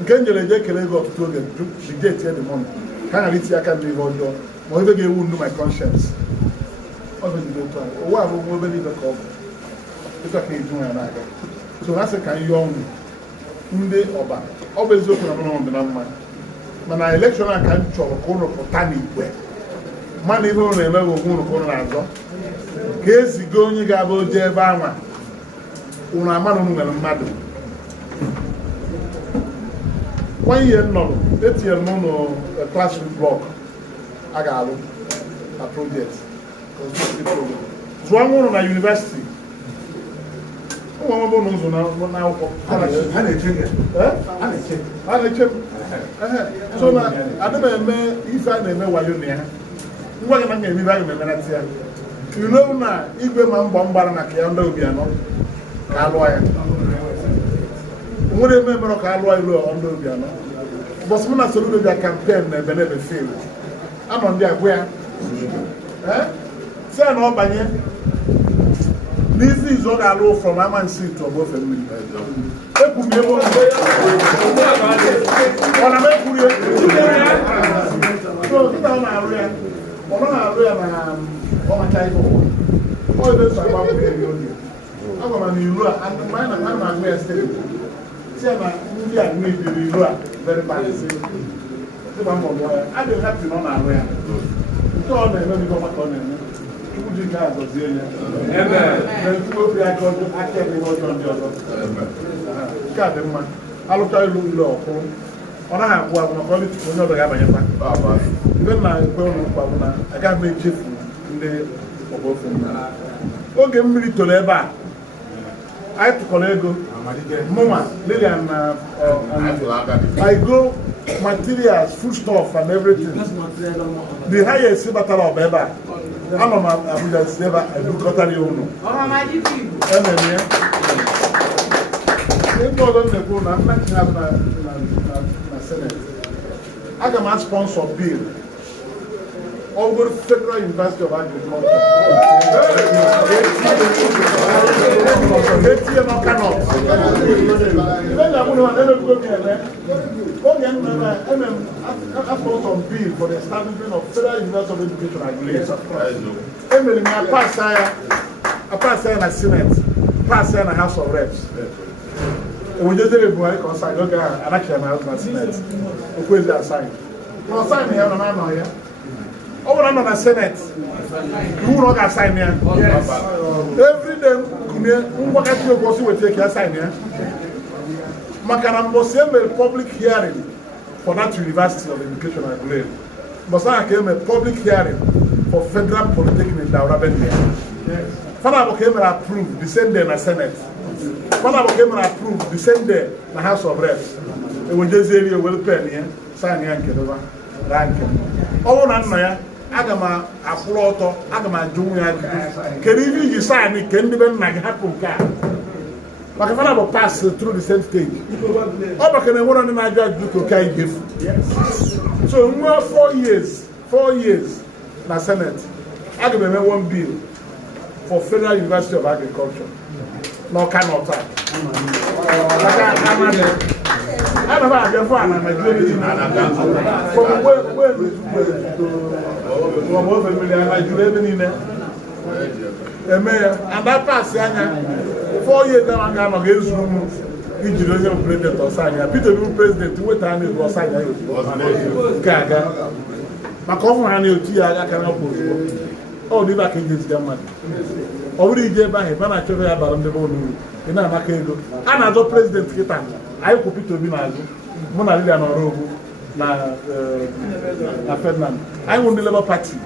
nke m jere eje ekele ego ọtụtụ oge digeti edi mọnụ ka a ghara itinye aka n'ihe ọjọọ ma ebe ga-ewu ndu my conscience ọ bụ ndị otu ahụ ụwa bụ nwa ebe niile ka ọ bụ ịchọ ka eju ya na-aga so na sị ka ihe ọnwụ ndị ọba ọ bụ eziokwu na mụrụ dị na mma mana elekshọn a ka m chọrọ ka ụlọ pụta n'igwe mana ihe ụlọ na-eme bụ onwe ụlọ ka ụlọ na-azọ ka eziga onye ga-abụ oje ebe anwa ụlọ amanụ nwere mmadụ one year nọrọ etinyere m ụlọ classroom block a ga-alụ na project zụọ nwa ụlọ na yunivesiti ụmụ ọmụmụ n'ụzọ n'akwụkwọ ha na-eche m so na adị m eme ife a na-eme wayo na ya ngwa gị na ga-ebibe aga memenata ya ilu na igwe ma mbọ mgbara na ka ya ndị obi anọ ka alụọ ya nwere eme mere ka alụọ ilu ndị obi anọ ụbọchị m na soludo bịa kampen na ebe n'ebe fil anọ ndị agwa ya si ya na ọ banye n'isi izu ọ ga-alụ from ANAM CEN to Awba-Ofemili ekwu m ebe ọ na m ekwuru ya ọ na-arụ ya ọ na-arụ ya na ọmacha ihe ụwa ọ ebe nsọ agba mbụ eri oge agwa m na ilu a mgbe anyị na-agụ ya steeti si ya na ndị a mebiri ilu a very bad dịkwa mbọ gụọ ya adịghị hapi na ọ na-arụ ya nke ọ na-eme biko maka ọ na-eme chukwu ji nke a gọzie ya na-etinye obi aka ebe ihe ọjọọ ndị ọzọ nke a dị mma alụcha ilu ilu ọkụ ọ naghị akwụ agwụ maka ọlị onye ọzọ ga-abanyekwa mgbe na ekwe ụlọ mkpa bụ na agaghị m echefu ndị Awba-Ofemili oge mmiri toro ebe a anyị tụkọrọ ego mụnwa Lilian na I go materials foodstuff and everything the highest batara ọba ebe a anọ m Abuja si ebe a ebukọtara ya ụlọ emere ya ndị ọzọ na-ekwu na mmachi na Senate aga m sponsor bill over Federal University of Agriculture ATM Awka North sponsor bill for the establishment of Federal University of Education Agriculture emere m ya pass ya na Senate pass ya na House of Reps we just did it for a sign. Okay, and actually, my husband Senate. Who is that sign? No sign here, no man here. Over on the Senate. Who not got sign here? Yes. Every day, who work at your boss will take your sign here. Makanambo same public hearing for that University of Education, I believe. Masana came a public hearing for Federal Polytechnic in Daurabendi. Yes. Father came and approved the same day in the Senate. Father came and approved the same day in the House of Reps. It was just area well pen here, sign here and Kedova, rank. All on Naya, Agama, Apoloto, Agama Junior, can you sign it? Can even like happen car? But if I pass through the same stage, all can I want to judge to carry gift. So, we have 4 years in the Senate. I give them one bill for Federal University of Agriculture. No cannot talk. I don't know how far I'm and that pass 4 years now I'm going to get president or sign. Peter president to wait and it was signed. Gaga. My company, I cannot put. Oh, the back in this government. Already gave by him, and I told her about the bone. In a Makego, another president, I could put to be Mona Lilian Oby na Ferdinand. I won the Labour Party.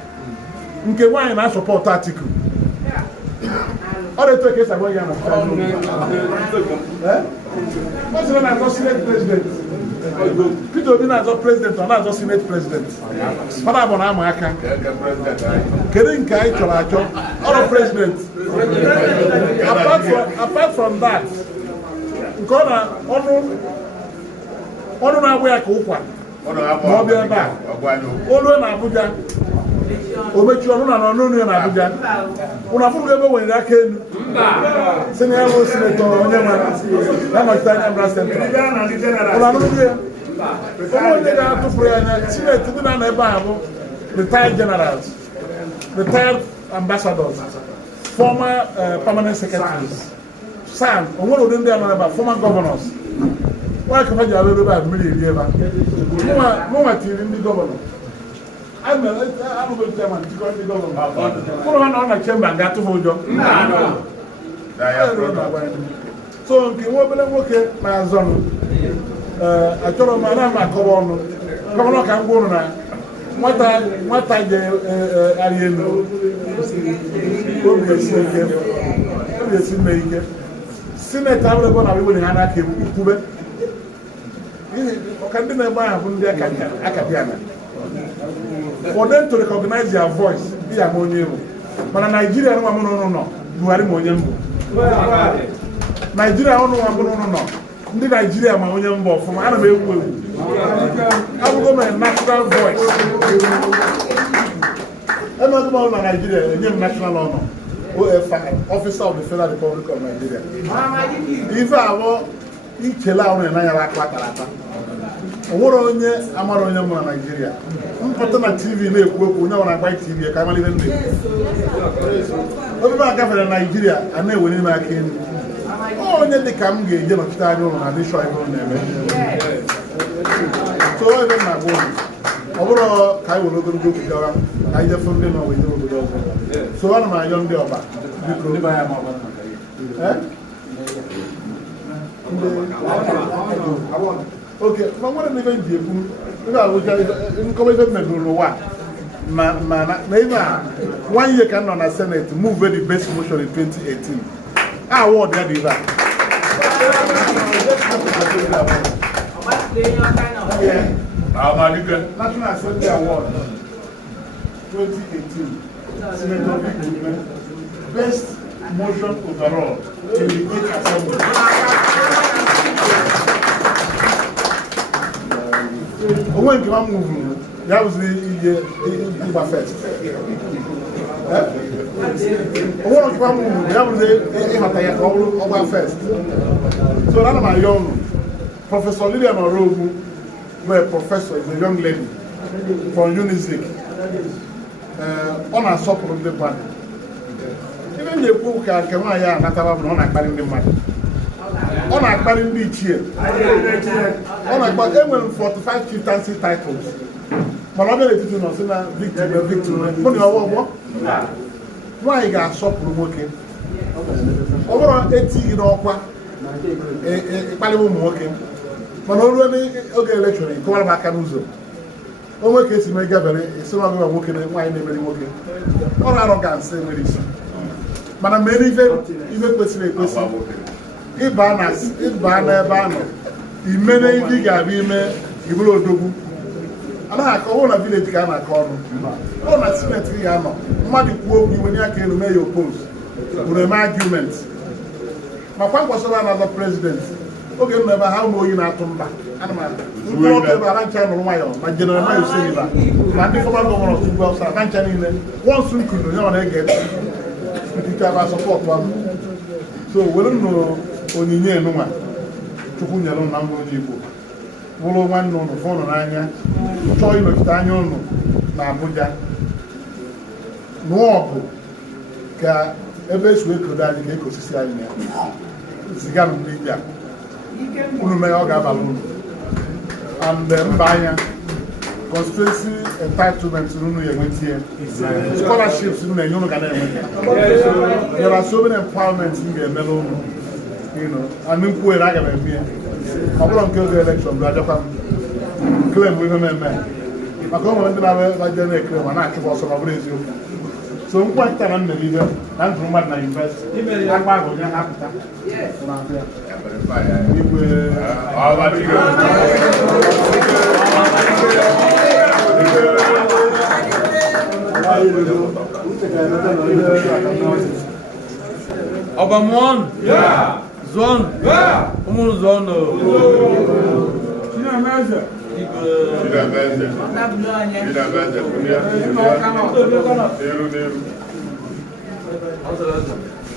Okay, why I support article? All the case are going on. What's when I was Senate president? Peter Obi as president or not Senate president? What about America? Getting Kai Cholacho, all presidents. Apart from that, because on our way to Ukwa, Mobile Bank, Olo in Abuja, Omechuan and Onu in Abuja. Una Fuga when that came, Senator Senator Anambra Central. Retired generals, retired ambassadors, former permanent secretaries, some, one of them they are about former governors. Why can't I have a million years? No material in the governor. I'm going to tell you the governor. Put on a chamber and got to hold you. So, okay, my son. I told him, I'm not going to what I Senate available and we will have a Kube. Can be my Acadiana. for them to recognize their voice. Be a money. But Nigeria no. Buhari Monyembo. Nigeria no. Ndị Nigeria ma onye mbọ ọfụma ana m egwu abụgo m national voice ọnọdụ na Nigeria enye m national honor OFR Officer of the Federal Republic of Nigeria ife abụọ ichela ọrụ na-anyara aka akara aka o nwere onye amara onye mbụ na Nigeria mpụta na TV na-ekwu okwu onye ọbụla agba TV ka amalite ndị obibe agafere na Nigeria a na-ewe n'ime aka elu onye dị ka m ga-eje nọchite anya ụlọ na dịshọ ebe ọ na-eme so ebe m na-agba ụlọ ọ bụrụ ka anyị were ogologo okwu gawa ka anyị jefu ndị nọ wee jere obodo ọzọ so ana m anyọ ndị ọba biko oke ma nwere m ibe m ji ekwu ebe abụja nkọwa ibe m megoro n'ụwa na ebe a 1 year ka m nọ na Senate move the best motion in 2018 award ya dị that. National Assembly Award 2018 Senator Victor Umeh best motion overall in the 8th Assembly. When you want move, that was the first. First. So none of my young Prof Lilian Oby Orogbu, where professor is a young lady from Unizik, on a support of the party. Even the book can come out and not have on a the money. On a carrying beach here. On a 45 chieftaincy titles. But I'm going to know Victor. Why you got shop working? Over 80 in Okwa, a working. But already, okay, election, call back and Uzo. Over case you may gather, it's not working and why nobody working. Or arrogance, say with this. But I'm very even question. Ibana, Imene Vigabime, Ibro Dogu. And I call a village Ghana corner. On a cemetery, Money will be when you can make your post with an argument. My father was another president. Okay, never how more you not come back. And my channel, my general, my silver. My former governor of Zimbabwe, my channel, one soon could know again. You can support one. So, we don't know on the year no one. To whom you don't know people. Follow one on the phone and Anya. Toy of Daniel Nabuja. No, ebe su ekoda anyị ga-ekosisi anyị ya ziga media unu mee ọ ga-abalị unu and mba anya constituency entitlement unu ya enwetie scholarships unu na-enye unu ga na-enweta there are so many empowerments unu ga-emere unu and nkwuere aga m eme ya ọ bụrụ nke oge election bụ ajakwa m claim ihe mmemme maka ụmụ ndị na-abịa na-ekele ma na-achụkwa ọsọ ma bụrụ eziokwu. So what can I believe? I'm from my university. I'm going to have to. Obamon, yeah. Zone, yeah. Zone.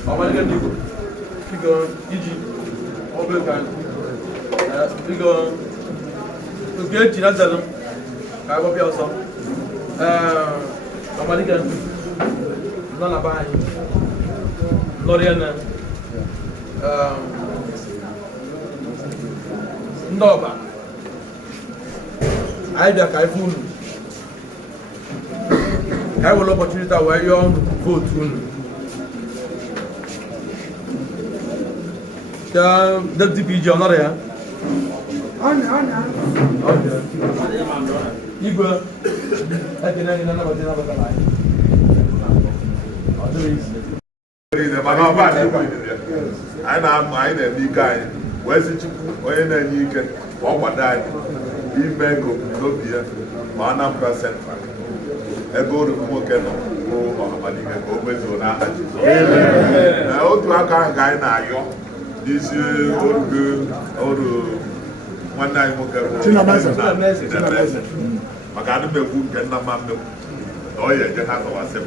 Ohamadike Ndigbo, Victor Umeh Ohamadike nọ na be anyị nọrịa ndị ọba anyị bịa ka anyị fụ unu ka anyị were opportunity wee yọọ unu votu unu ka deputy PG ọ nọrọ ya Igwe ekene anyị na-anabata anyị anyị na-eme ike anyị wee sị Chukwu onye na-enye ike ma ọ kwado anyị ime ka obodo ya ma Anambra Central ebe uru nwoke nọ bụ Ohamadike ka o mezuo n'aha Jizọs. Otu aka ahụ ka anyị na-ayọ n'isi oru nwanne anyị nwoke bụ Chinameze maka anụmegwu nke nna mma mmegwu na ọ ya eje ha tọwasị m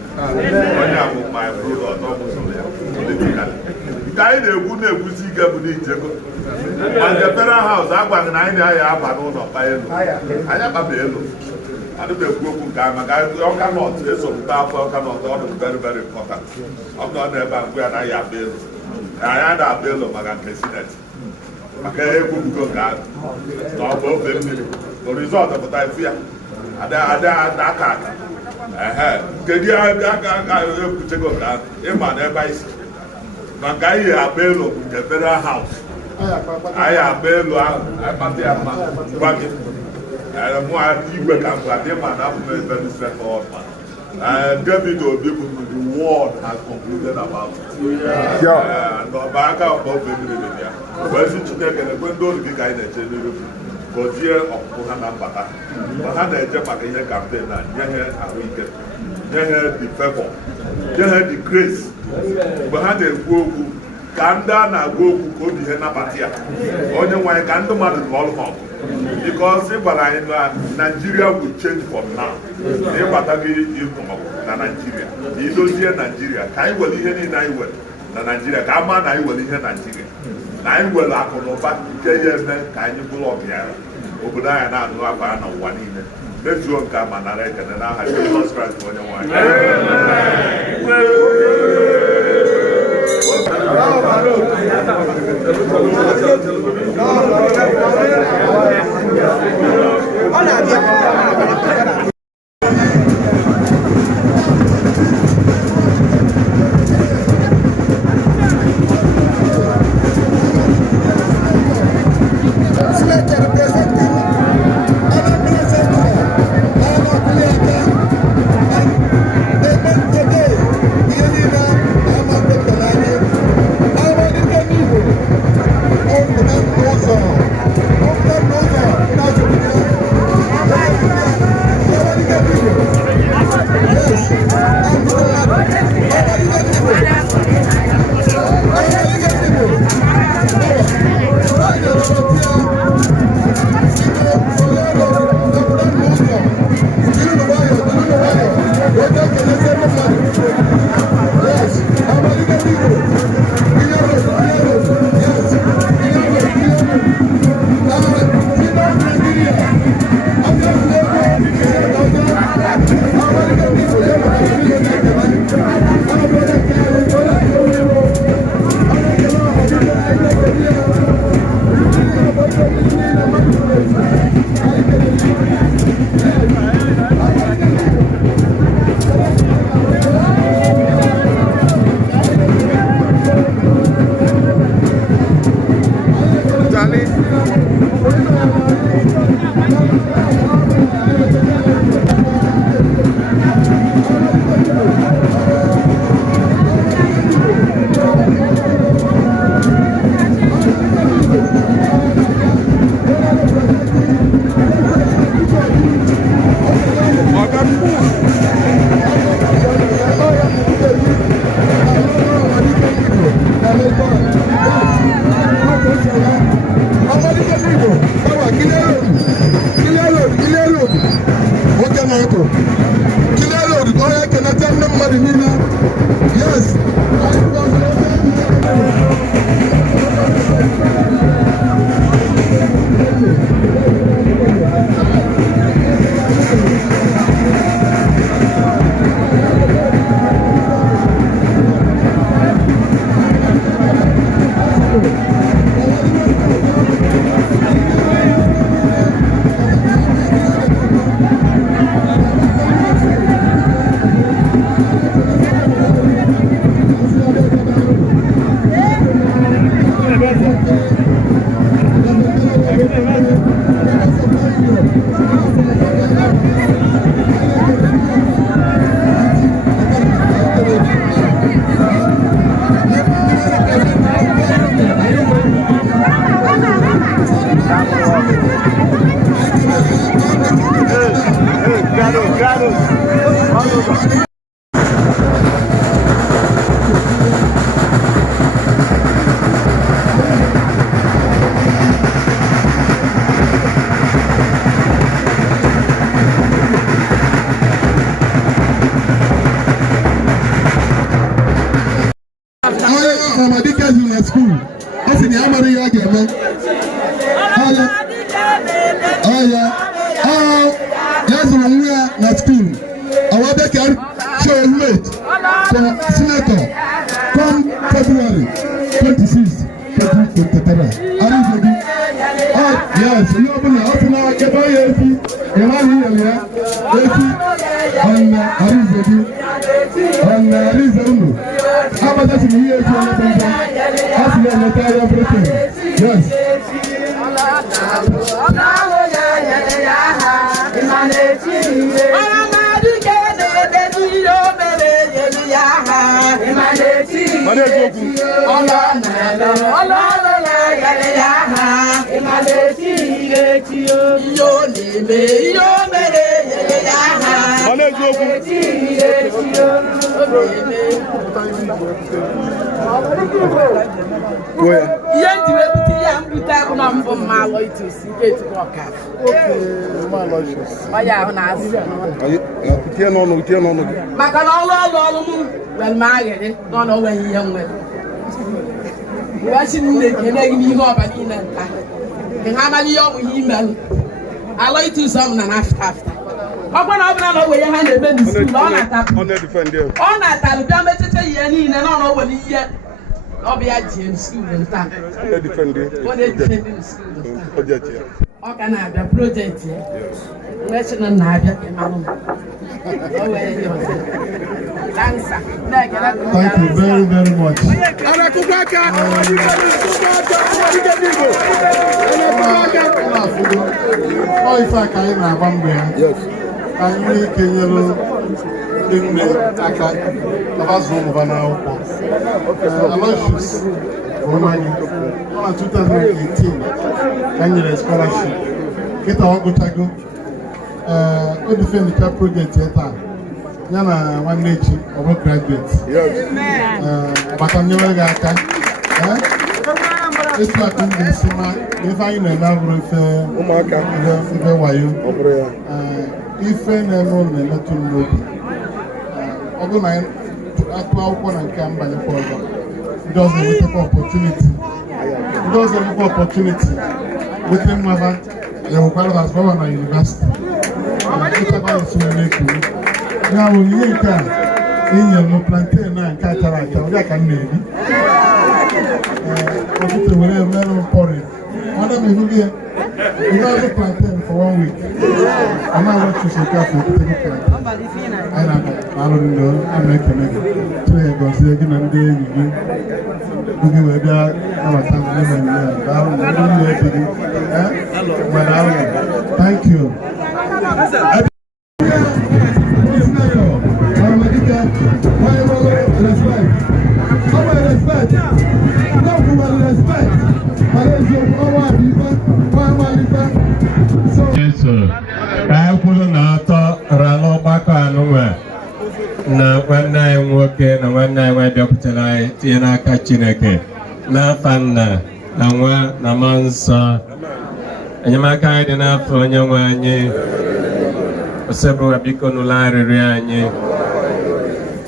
onye a bụ my brother ọzọ bụ soro ya politikali nke anyị na-egwusi ike bụ n'ijego ma nke federal house agwaghị na anyị na-aya aba n'ụlọ kpa elu anyị akpaba elu adịbekwu okwu nke anyị maka Awka North esopụta afọ Awka North ọ dị very very important ọ bụ na ọ na-ebe a ngwa ya anaghị akpa elu anyị na-akpa elu maka nke sineti maka ekwubugo nke ahụ na ọ bụ ofe mmiri orizọt pụta ifu ya ada aka kedu aka ekwuchego nke ahụ ịma na ebe anyị si ma nke anyị akpa elu nke federal house anyị akpa elu ahụ anyị kpata ya mma gwa gị igwe ka mbụ adị ma na abụm very straightforward man. David Obi bụ the world has concluded about it. And ọba aka ọba ofe mmiri dị ya wee si Chineke na-ekwe ndị olu gị ka anyị na-eche n'iru gọzie ọkpụkpụ ha na mbata ma ha na-eje maka ihe kampen a nye ha ahụike nye ha the favor nye ha the grace mgbe ha na-ekwu okwu ka ndị a na-agwa okwu ka obi ihe nabata ya onye nwanyị ka ndị mmadụ lụọrụ ha ọgụ because ị gwara anyị na Nigeria will change from now ịbata gị ịkọmọgwụ na Nigeria idozie Nigeria ka anyị were ihe niile anyị were na Nigeria ka a maa na anyị were ihe Nigeria na anyị were akụ na ụba nke ya eme ka anyị bụrụ ọbịara obodo anyị na-anụ akwa ya n'ụwa niile mezuo nke a ma nara ekene n'aha Jizọs Kraịst onye nwanyị. na school. I said, I'm not here again. Oh, yeah. That's when we are at school. I want to show a mate for senator come February 26th. Oh, yes, you open your house now. Get on your feet. You're not here, and reason. How about that in here? Ask me and tell everything. Yes. OBIdient school in town. The project here. National Nadia. Thank you very, very much. Aloysius Omani, 2018, Kanyere scholarship. Kita Wagotago, we defend the project here. Yana one nature of a graduate. But I'm never got that. It's like in the summer, if I know if if I know not to know. It doesn't look opportunity. It doesn't look opportunity. With them, mother, they will call us governor university. Now, we can in your plantain and cataract, like a lady. We will have melon porridge. Madam, you will get a plantain for 1 week. I'm not what you should have to take a plantain. I don't know. I'm making it. Today, because they're going to do we were there. Thank you. Na nwanne nwoke na nwanne nwe bịapụtara anyị tinye n'aka Chineke n'afọ nna na nwa na mmụọ nsọ. Enyemaka anyị dị n'afọ onye nwe anyị. Osebụwa biko n'ụlọ arịrịọ anyị.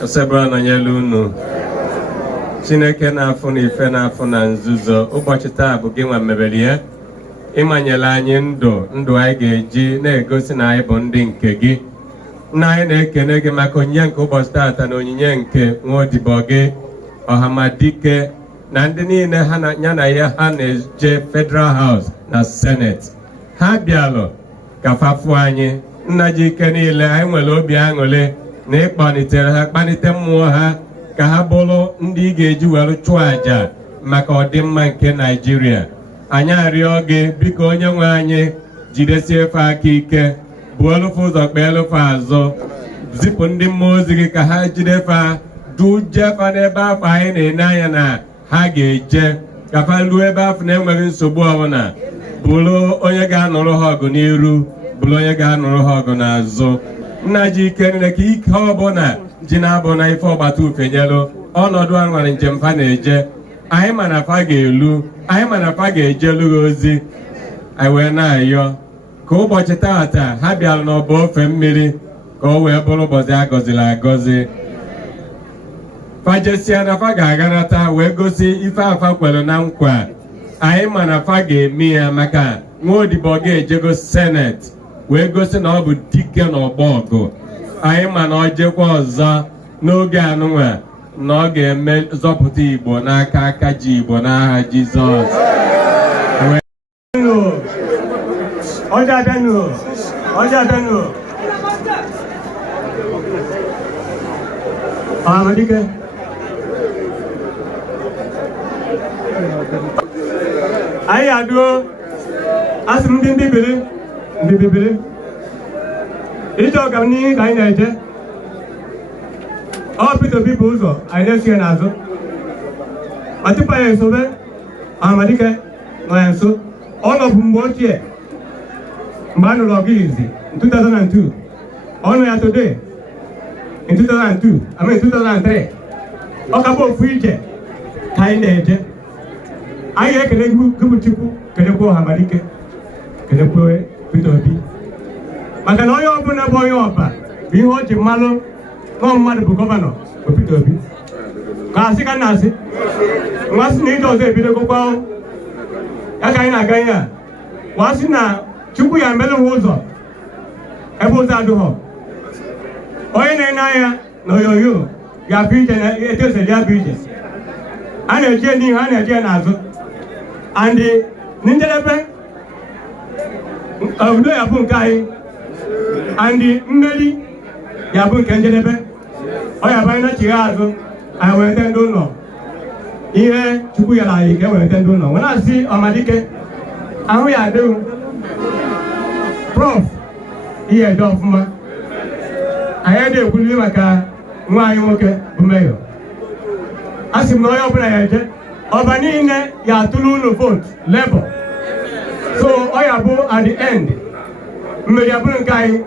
Osebụwa nọnyere unu. Chineke na-afụ na ife na-afụ na nzuzo. Ụbọchị taa bụ gị nwa mebere ya. Ịmanyere anyị ndụ anyị ga-eji na-egosi na anyị bụ ndị nke gị. Nna anyị na-ekene gị maka onyinye nke ụbọchị taata na onyinye nke nwaodibo gị Ohamadike na ndị niile ya na ya ha na-eje Federal House na Senate. Ha bịalụ ka fafụ anyị. Nna ji ike niile anyị nwere obi aṅụrị na ịkpọnitere ha kpanite mmụọ ha ka ha bụrụ ndị ị ga-eji were chụọ àjà maka ọdịmma nke Naịjirịa. Anyị arịọ gị biko onye nwe anyị jidesie efe aka ike. Buolufu ụzọ kpeelufu azụ. Zipụ ndị mmụọ ozi gị ka ha jidefa dujefa n'ebe afọ anyị na-ene anya na ha ga-eje ka fa ruo ebe afọ na-enweghị nsogbu ọbụla. Bụrụ onye ga-anụrụ ha ọgụ n'iru, bụrụ onye ga-anụrụ ha ọgụ n'azụ. Nna ji ike niile ka ike ọbụla ji na-abụ na ife ọgbata ufenyelu ọnọdụ a nwere njem fa na-eje. Anyị ma na fa ga-elu, anyị ma na fa ga-ejelu ha ozi. Anyị wee na-ayọ ka ụbọchị taata ha bịara n'Awba-Ofemili ka o wee bụrụ ụbọchị a gọziri agọzi. fajesia na fa ga-aganata wee gosi ife afa kwere na nkwa anyị ma na fa ga-eme ya maka nwa odibo ga-ejego seneti wee gosi na ọ bụ dike n'ọgbọ ọgụ anyị ma na ọ jekwa ọzọ n'oge anụnwa na ọ ga-eme zọpụta Igbo n'aka aka ji Igbo n'aha Jizọs. Ohamadike. Anyị adụọ asị m ndị bibili ije ọganihu ka anyị na-eje ọ Peter Obi bụ ụzọ anyị na-esie n'azụ ma tupu anyị esobe Ohamadike nọ ya nso ọ nọbụ mgbe ochie mgbe a nụrụ ọgụ izizi in 2002 ọ nọ ya today in 2002 I mean 2003 ọ ka bụ ofu ije ka anyị na-eje anyị ga-ekele gị Chukwu kelekwa Ohamadike kelekwa Peter Obi maka na onye ọbụla bụ onye ọba bụ ihe o ji mmalụ nọ mmadụ bụ gọvanọ bụ Peter Obi ka asị ka na-asị nwa sị na ije ọzọ ebidogokwa ya ka anyị na-aga ihe a wa sị na Chukwu ya mere ha ụzọ ebe ụzọ adụghọ onye na-ene anya na oyoyo ga-abụ ije na etu esi abụ ije a na-eje n'ihu a na-eje n'azụ andị njedebe udo ya bụ nke anyị andị mmeri ya bụ nke njedebe ọ ya bụ anyị na-echigha azụ anyị wete ndị ụlọ ihe Chukwu ya na anyị ka ewete ndị ụlọ nwere asị Ohamadike ahụ ya adịghị Prof ihe eje ọfụma anyị ede ekwulili maka nwa anyị nwoke bụ meyọ a sị m na onye ọbụla ya eje ọba niile ya atụrụ ụlọ votu Labour so ọ ya bụ at the end mmeri ya bụrụ nke anyị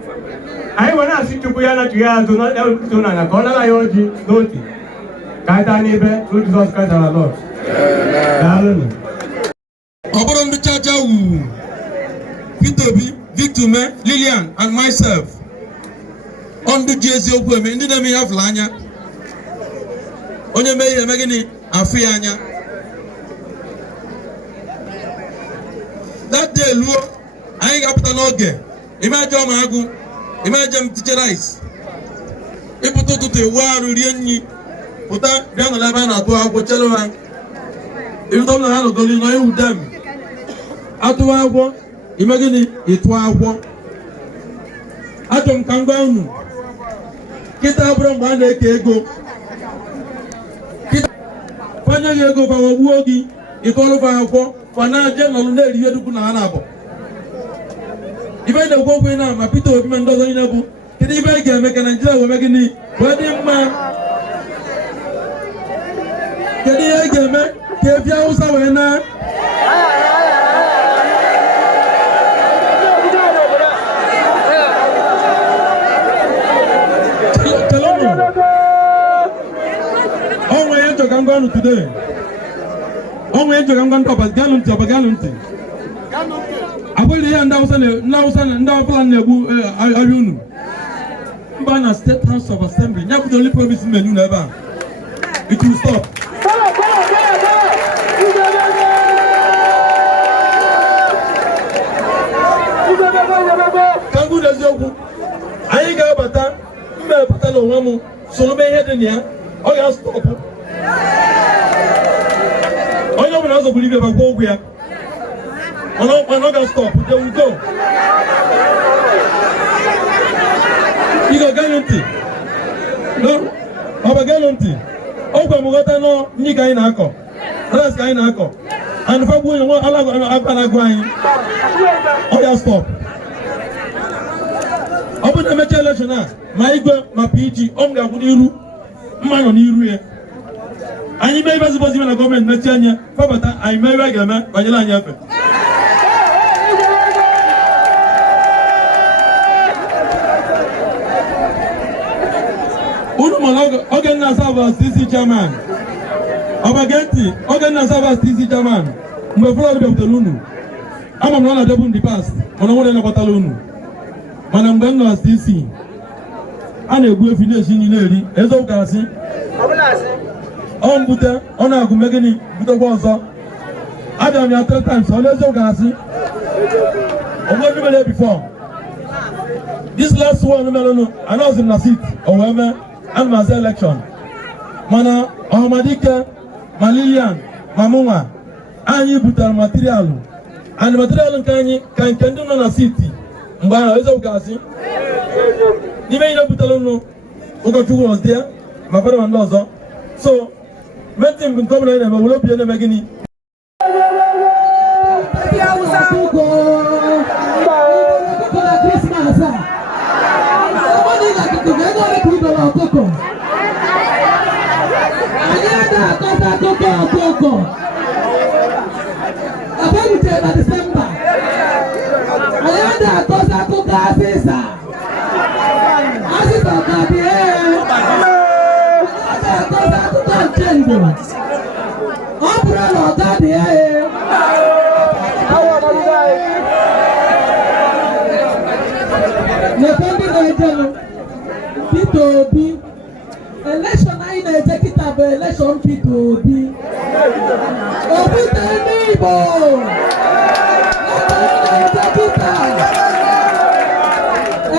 were asị Chukwu ya na-achụghị azụ n'anya ka ọ nara ya oji n'otu ka anyị taa n'ibe through Jesus Christ our Lord. Daalụnụ. Ọ bụrụ ndị chacha wu Peter Obi, Victor Umeh, Lilian and myself ọndụ ji eziokwu eme ndị na-eme ihe afụla anya onye mee ihe eme gịnị afụ ya anya that day luo anyị ga-apụta n'oge imeje ọma agụ imeje m tiche rice ịpụta ụtụtụ ewu arụ rie nri pụta bịa nọrọ ebe a na-atụ akwụkwọ chere ha ịrụta m na ha nọgoro nọ iwu dem atụwa akwụkwọ ime gịnị ịtụ akwụkwọ achọ m ka m gwa unu kịta abụrụ mgbe a na-eke ego kịta fanye gị ego fawagbuo gị ịtụọrụfa akwụkwọ fanaje nọrụ na-eri ihe dukwu na ha na-abọ ibe na-ekwu okwu na ma Peter Obi ma ndị ọzọ niile bụ kedu ibe anyị ga-eme ka Naijiria wee mee gịnị wee dị mma kedu ihe anyị ga-eme ka ebi Hausa wee na today. On way to Gangan Top, Ganum Top, Ganunti. I will hear now, and Arunu. Bana State House of Assembly. Now, the only promise menu never. It will stop. Kangu does your I got Bata, Patalo Wamu, Solome Hedenia, or you stop. I don't also believe about go where. I'm not going to stop. There we go. You got guarantee. No, I'm a guarantee. Oga Mugata no, Nika in Ako. That's guy in Ako. And if I go in one, I'm going. Oh, yeah, stop. Open the major election now. My go, my PG, Omga Budiru, man on Iru. And you may be supposed to be a government, Natania, Papa, I may recommend Vanilla. Organize our TC chairman. Abagenti, organize our TC chairman. We follow the Lunu. I'm not a double in the past. I'm not a Batalunu. Madam Ganga TC. And a good finish in the lady, as of Gassi. ọ mbute ọ na-agụ megini butekwa ọzọ abịa m ya 3 times ọ n'eziokwu ga-asị onwe mere before this last one melonu anọzi m na seat o wee mee anụmazi election mana Ohamadike ma Lilian ma mụnwa anyị butere materialụ and materialụ nke anyị ka nke ndị nọ na siti mgbe ahụ eziokwu ga-asị n'ime ihe butere nụ ụkọchukwu ọzọ ma fere ma ndị ọzọ so meeting nke ọbụla anyị na-eme were obi na-eme gịnị Peter Obi election anyị na-eje kịta bụ election Peter Obi Okwute ndị Igbo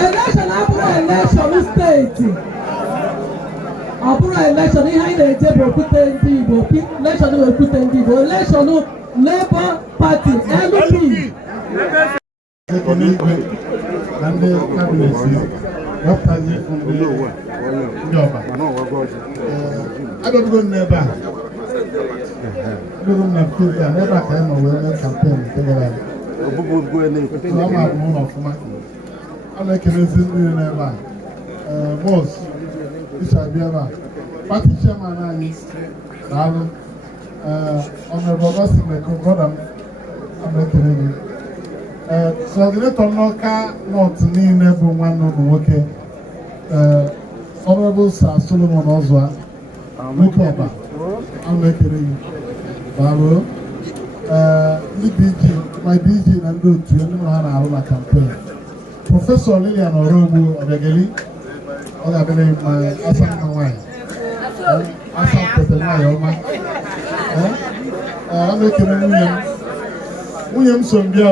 election abụrụ election steeti ọ bụrụ election ihe anyị na-eje bụ Okwute ndị Igbo election bụ Okwute ndị Igbo election Labour Party LP na ndị kabinet wepụtazi ndị ọba abịabugo m n'ebe a abịago m na field a n'ebe a ka anyị nọ wee mee kampen nke gara aga ọ ma abụ ụlọ ọfụma a na-ekelezi ndị n'ebe a bọs ịchabịa ebe a pati chairman anyị na-alụ ọnọdụ ọbasi mekọ brọda m a na-ekele gị coordinator n'Awka North niile bụ nwanne ụmụ nwoke Honorable Sir Solomon Ozua nwoke ọba a na-ekele gị baro ndị DG my DG na ndị otu ndị nọ ha na-arụ na campaign Prọfesọ Lilian Oby Orogbu ọbịageli ọ ga-abịara ma asa mma nwaanyị asa mpete nwaanyị ọma a na-ekele nwunye m so mbịa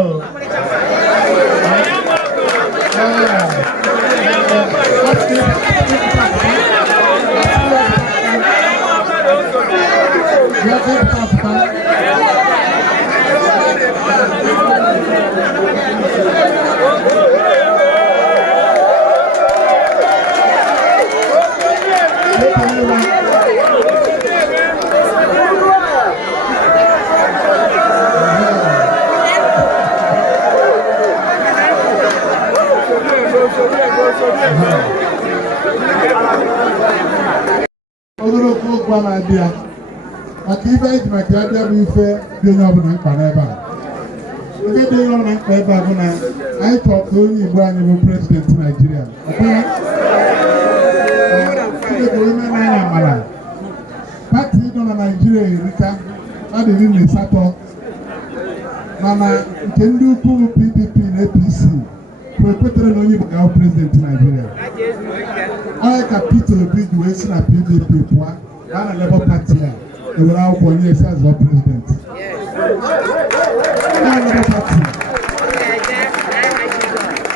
ogologo okwu a na-abịa maka ife anyị ji maka ya bịa bụ ife dị onye ọbụla mkpa n'ebe a nke dị onye ọbụla mkpa ebe a bụ na anyị chọrọ ka onye Igbo anyị bụ prezidenti Naijiria Chineke onye na-anya amara pati nọ na Naijiria erika adị iri na asatọ mana nke ndị ukwu PDP na APC ekwetere na onye Igbo ga-abụ prezidenti Naijiria onye ka Peter Obi ji wee si na PDP pụọ gaa na Labour Party a ewere akwụkwọ nye esi azọ prezidenti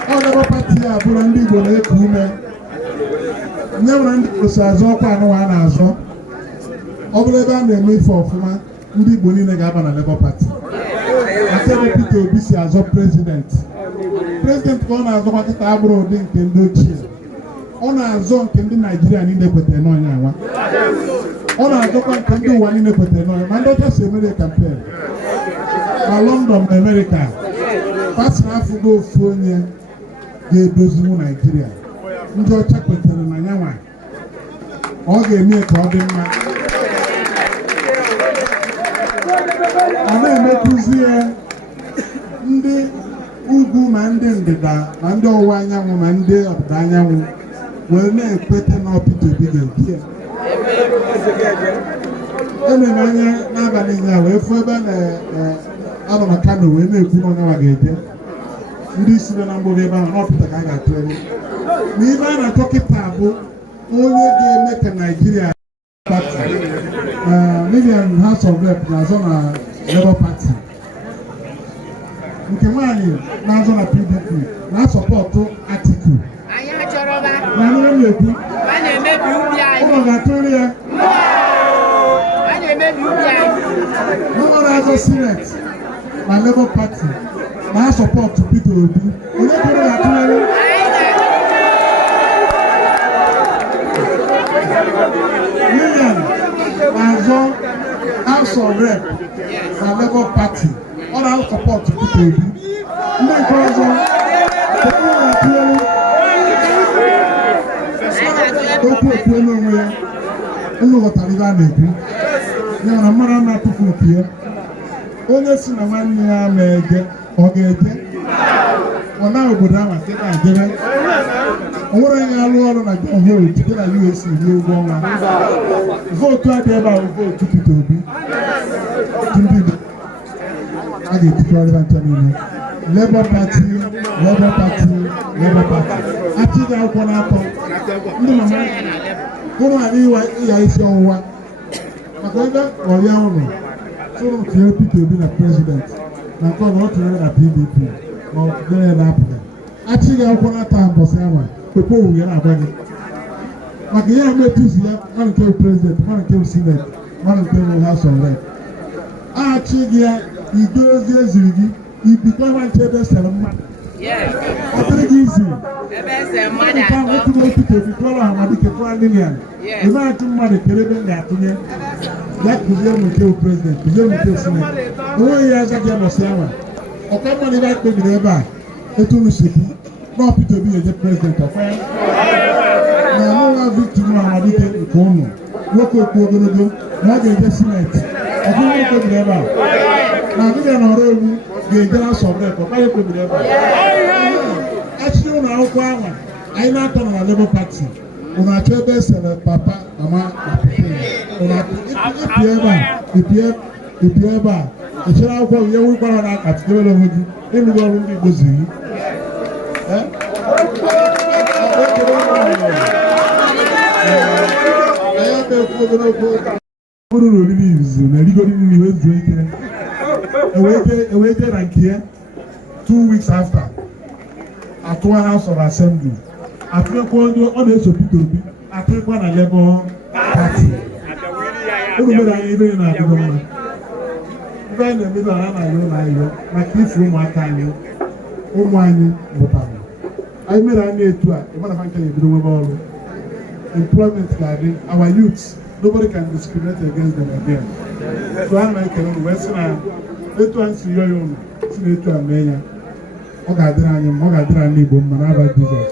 Labour Party a bụrụ ndị Igbo na-eku ume nye nwere ndị Igbo si azọ ọkwa anụwa a na-azọ ọ bụrụ ebe a na-eme ife ọfụma ndị Igbo niile ga-aba na Labour Party aka ebe Peter Obi si azọ prezidenti ka ọ na-azọkwa kịta abụrụ ụdị nke ndị ochie ọ na-azọ nke ndị Naijiria niile kwetere n'ọnya nwa ọ na-azọkwa nke ndị ụwa niile kwetere n'ọnya ma ndị ọcha si emere kampen na London na Amerịka pati na-afụgo ofu onye ga-edoziwu Naijiria ndị ọcha kwetere na ya nwa ọ ga-eme ka ọ dị mma a na-emekwuzi ya ndị ugwu ma ndị ndịda ma ndị ọwụwa anyanwụ ma ndị ọdịda anyanwụ wee na-ekweta na Peter Obi ga-ebi ya emere anya n'abalị ya wee fụ ebe anọ na Kano wee na-ekwu na onye nwa ga-eje ndị isi nọ na mgbụrụ ebe ahụ n'ọpụta ka a ga-atụle na ibe a na-achọ kịta bụ onye ga-eme ka Naijiria Party. Lilian House of Rep na-azọ na Labour Party. Nke nwaanyị na-azọ na PDP na-asọpọtụ Atiku. Na ndị na-ekwu ụlọ ga-atụrụ ya. Ụlọ na-azọ Senate na Labour Party na-asọpọtụ Peter Obi. Onye kwuru ga-atụrụ ya? Lilian na-azọ House of Rep na Labour Party. Ọ na-asọpọtụ Peter Obi. Ndị nke ọzọ okwu ekwu n'onwe ya ụlọ ghọtara ihe a na-ekwu ya na mmadụ na-atụfu opi ya. Onye si na nwanne ya na-eje ọ ga-eje ọ na obodo ahụ sị na-ejere o nwere onye alụ ọrụ na John site na US ruo ụgwọ ọnwa. Vootu adị ebe ahụ vootu Peter Obi ndị Igbo a ga-etikọrịba ncha niile. Labour Party, Labour Party, Labour Party. Achịghị akwụkwọ n'atọ ndị mama ụmụ anyị ịya isi ọwụwa maka ebe ọrịa ụlọ tụrụ tinye Peter Obi na prezident na nke ọ na ọ tụnyere na PDP ma ọ tụnyere ya na-apụga. Achịghị akwụkwọ n'atọ mbọsị ama pepe owuwe na-agba gị maka ihe ama etuzi ya mmadụ nke prezident, mmadụ nke senate, mmadụ nke House of Rep. Achịghị ya idozi eziri gị ibikọ nwa nke ebe sere mmadụ ọ dịrị gị izi nke ahụ etinye Peter Obi tụọrọ Ohamadike tụọrọ Lilian ị na-achụ mmadụ kere ebe m ga-atụnye ya kụzie m nke prezident kụzie m nke senate onweghị ya aza gị nọsị anwa ọka mmadụ ebe a kpebiri ebe a etu nsogbu na Peter Obi ga-eje prezident ọkwa ya na ọnụnwa Victor Umeh Ohamadike nke ụnụ nwoke okwu ogologo na ọ ga-eje senate ọbụghị ekpebiri ebe a na adịghị na ọrụ egwu ga-eje House of Rep ọkwa ya ekpebiri ebe a. Achịrị ụlọ akwụkwọ ahụ anyị na-atọ na Labour Party ụnụ achọ ebe esere papa mama ipi ebe a echere akwụkwọ ihe nwekwara na aka tinyere onwe gị ịrụrụ ọrụ ndị Igbo ziri ọrụ oriri izu na-erigoro nri wee zuo ike ewee jee na nke ya 2 weeks after atụwa House of Assembly atụnyekwa onye ọ na-eso Peter Obi atụnyekwa na Labour Party. Unu mere anyị ebe na-adịgo mma ebe anyị na-emedo ala na ayọ na ayọ maka ife ụmụaka anyị ụmụ anyị mụtara anyị mere anyị etu a ịmana nke na-ebido nwebe ọrụ employment ga-adị our youths nobody can discriminate against them again. So a na-ekele unu wee sị na etu anyị si yọọ ya unu si na etu a mee ya ọ ga-adịrị anyị mma ọ ga-adịrị anyị Igbo mma n'aba Jizọs.